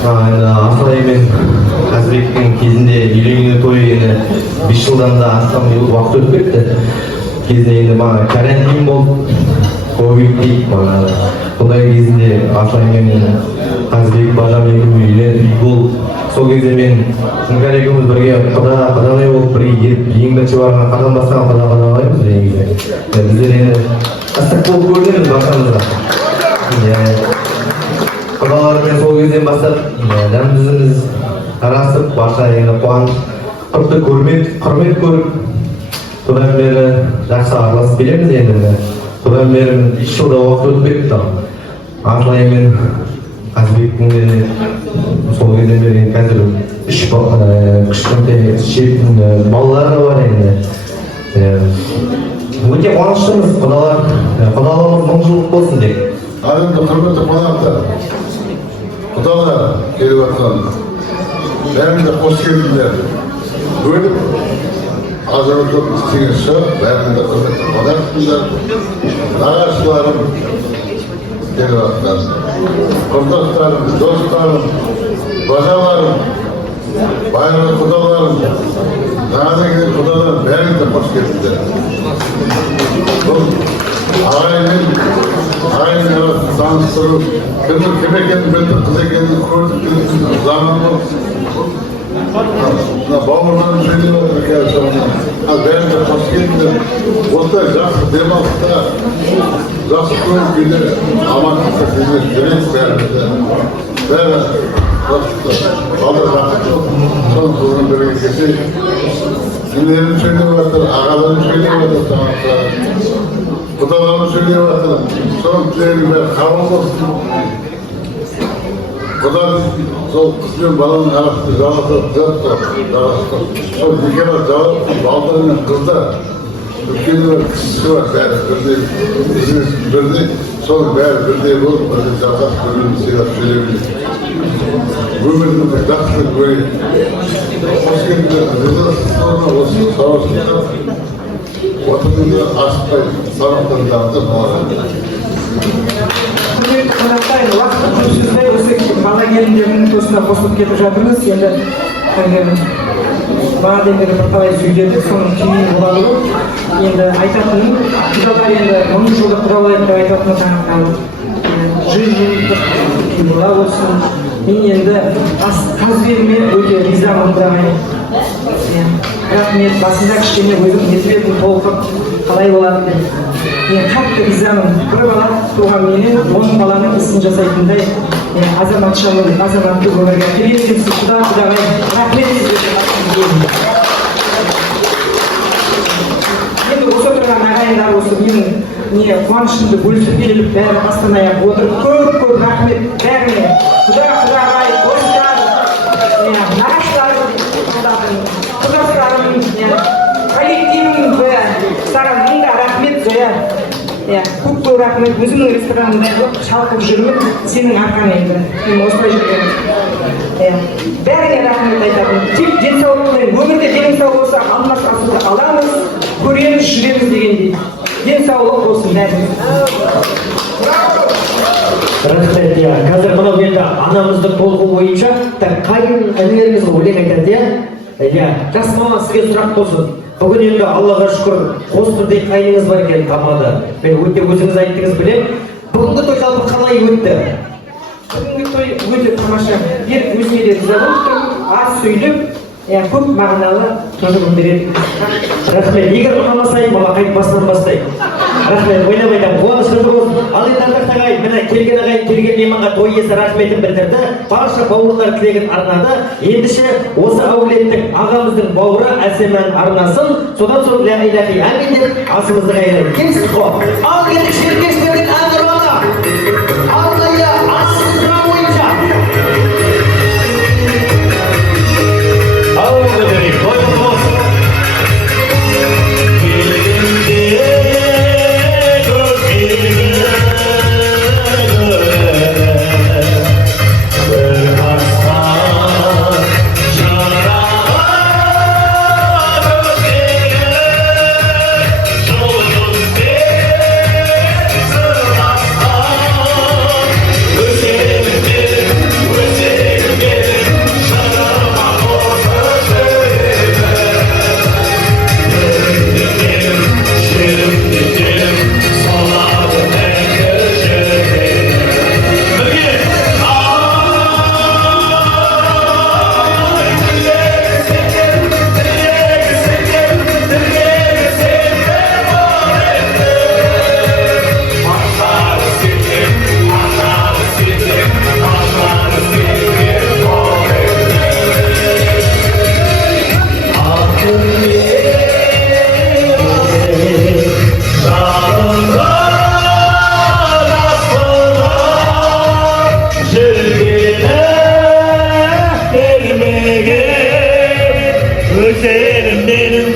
Асай мен Қазбектің кезінде үйленген той енді 5 жылдан да астам уақыт өтіп кетті. Кезінде енді карантин болды, ковид дейді. Бұндай кезінде Асай мен Қазбек бажам екеуміз болып, сол кезде мен Шынкар екеуміз бірге қадағай болып бірге ең бірінші барған қадам басқан қадағаймыз негізі. Біздер енді ыстық болып көрдіңіз баршамызға. Құдалармен сол кезден бастап дәм тұзымыз арасып, барша енді қуаныш, құрметті құрмет көріп, содан бері жақсы араласып келеміз енді. Содан бері 3 жылда уақыт өтіп кетті. Асай мен Қазбектің де сол кезден бері қазір 3 кішкентай балалары бар енді. Өте қуаныштымыз, құдалығымыз 1000 жылдық болсын деп. Енді құрметті қонақтар, құдалар келіп жатқан, бәріңді қош келдіңдер. Бөліп азырлық істегенше бәріңді құрметті қонақтыңдар, нағашыларым келіп жатқан, құрдастарым, достарым, бажаларым, байырғы құдаларым, нағадан құдаларым бәріңді қош келдіңдер. Бұл ағайынмен арасын таныстыру, кімнің кім екенін білдік, қыз екенін көрдік, заман бұл. Бауырларым сөйлеп отыр қазір. Бәрінде қош келдіңдер. Осылай жақсы демалыста, жақсы көңіл күйде, амандықта кездесіп жүрейік бәрімізде. Бәрі жақсы, балдар жақсы, соның соңын бірге кетейік. Інілерім сөйлеп жатыр, ағаларым сөйлеп жатыр, құдаларым сөйлеп жатыр, соның тілерінің бәрі қабыл болсын. Құда сол қыз бен баланың арасында жалғасып, сол некені жалғасып, балдар мен қыздар, үлкені бар, кішісі бар, бәрі бірдей, соның бәрі бірдей болып, бірдей жалғасып, бірдей сыйлап сөйлеуіміз. Өмірімізді жақсы көрейік. Қош келдіңдер, ризасыздығына осы сауасында, отыныңды ашықпай, сабақтарыңды болған. Құрметті қонақтар, уақыт көп сөзбей осы бала келіндерінің тосына қосылып кетіп жатырмыз. Енді бағадан бері бірталай сөйледік, соның түйіні болады ғой. Енді айтатыным, құдалар енді 1000 жылдық құралайды деп айтатыны 100 жылдық бала болсын. Мен енді Қазбегіме өте ризамын құдағайым. Рахмет, басында кішкене өзім несібетін толқып қалай болады деп. Мен қатты ризамын. Бір бала туған менен 10 баланың ісін жасайтындай азаматшамын, азаматты өмірге келесіз құдағай. Рахмет сіздерге. Енді осы отырған ағайындар осы менің қуанышымды бөлісіп келіп, бәрі бастан аяқ отырып, көп рахмет бәріне. Құдағай, достар, нағаштарым, құдастарым, коллективім саған мыңда рахмет жоя. Көп рахмет, өзімнің ресторанында шалқып жүрмін, сенің арқаң енді. Мен осылай жүргенмін. Бәріне рахмет айтатын. Тек денсаулық тілеймін. Өмірде денсаулық болса, алмас асылды аламыз, көреміз, жүреміз дегендей. Денсаулық болсын бәріне. Рахмет, қазір мынау енді анамыздың толқу бойынша қайын інілерімізге өлең айтады, иә жас маман сізге сұрақ болсын. Бүгін енді Аллаға шүкір қос бірдей қайныңыз бар екен тамада. Мен өте өзіңіз айттыңыз білем. Бүгінгі той жалпы қалай өтті? Бүгінгі той өте тамаша. Мен өзіме де риза болдым. Аз сөйлеп, көп мағыналы тоже білдіреді. Рахмет. Егер ұнамасайын, бала қайтып басынан бастайық. Рахмет. Ойнамайдан қуанышты болсын. Ал енді ардақ ағайын, міне келген ағайын келген мейманға той иесі рахметін білдірді. Барша бауырлар тілегін арнады. Ендеше осы әулеттің ағамыздың бауыры әсемән арнасын, содан соң ля илахи әмин деп асымызды қайырайық. Келсіз қо. Ал енді шеркештердің ағырбаны. Арнайы асымызға бойынша. Özerim benim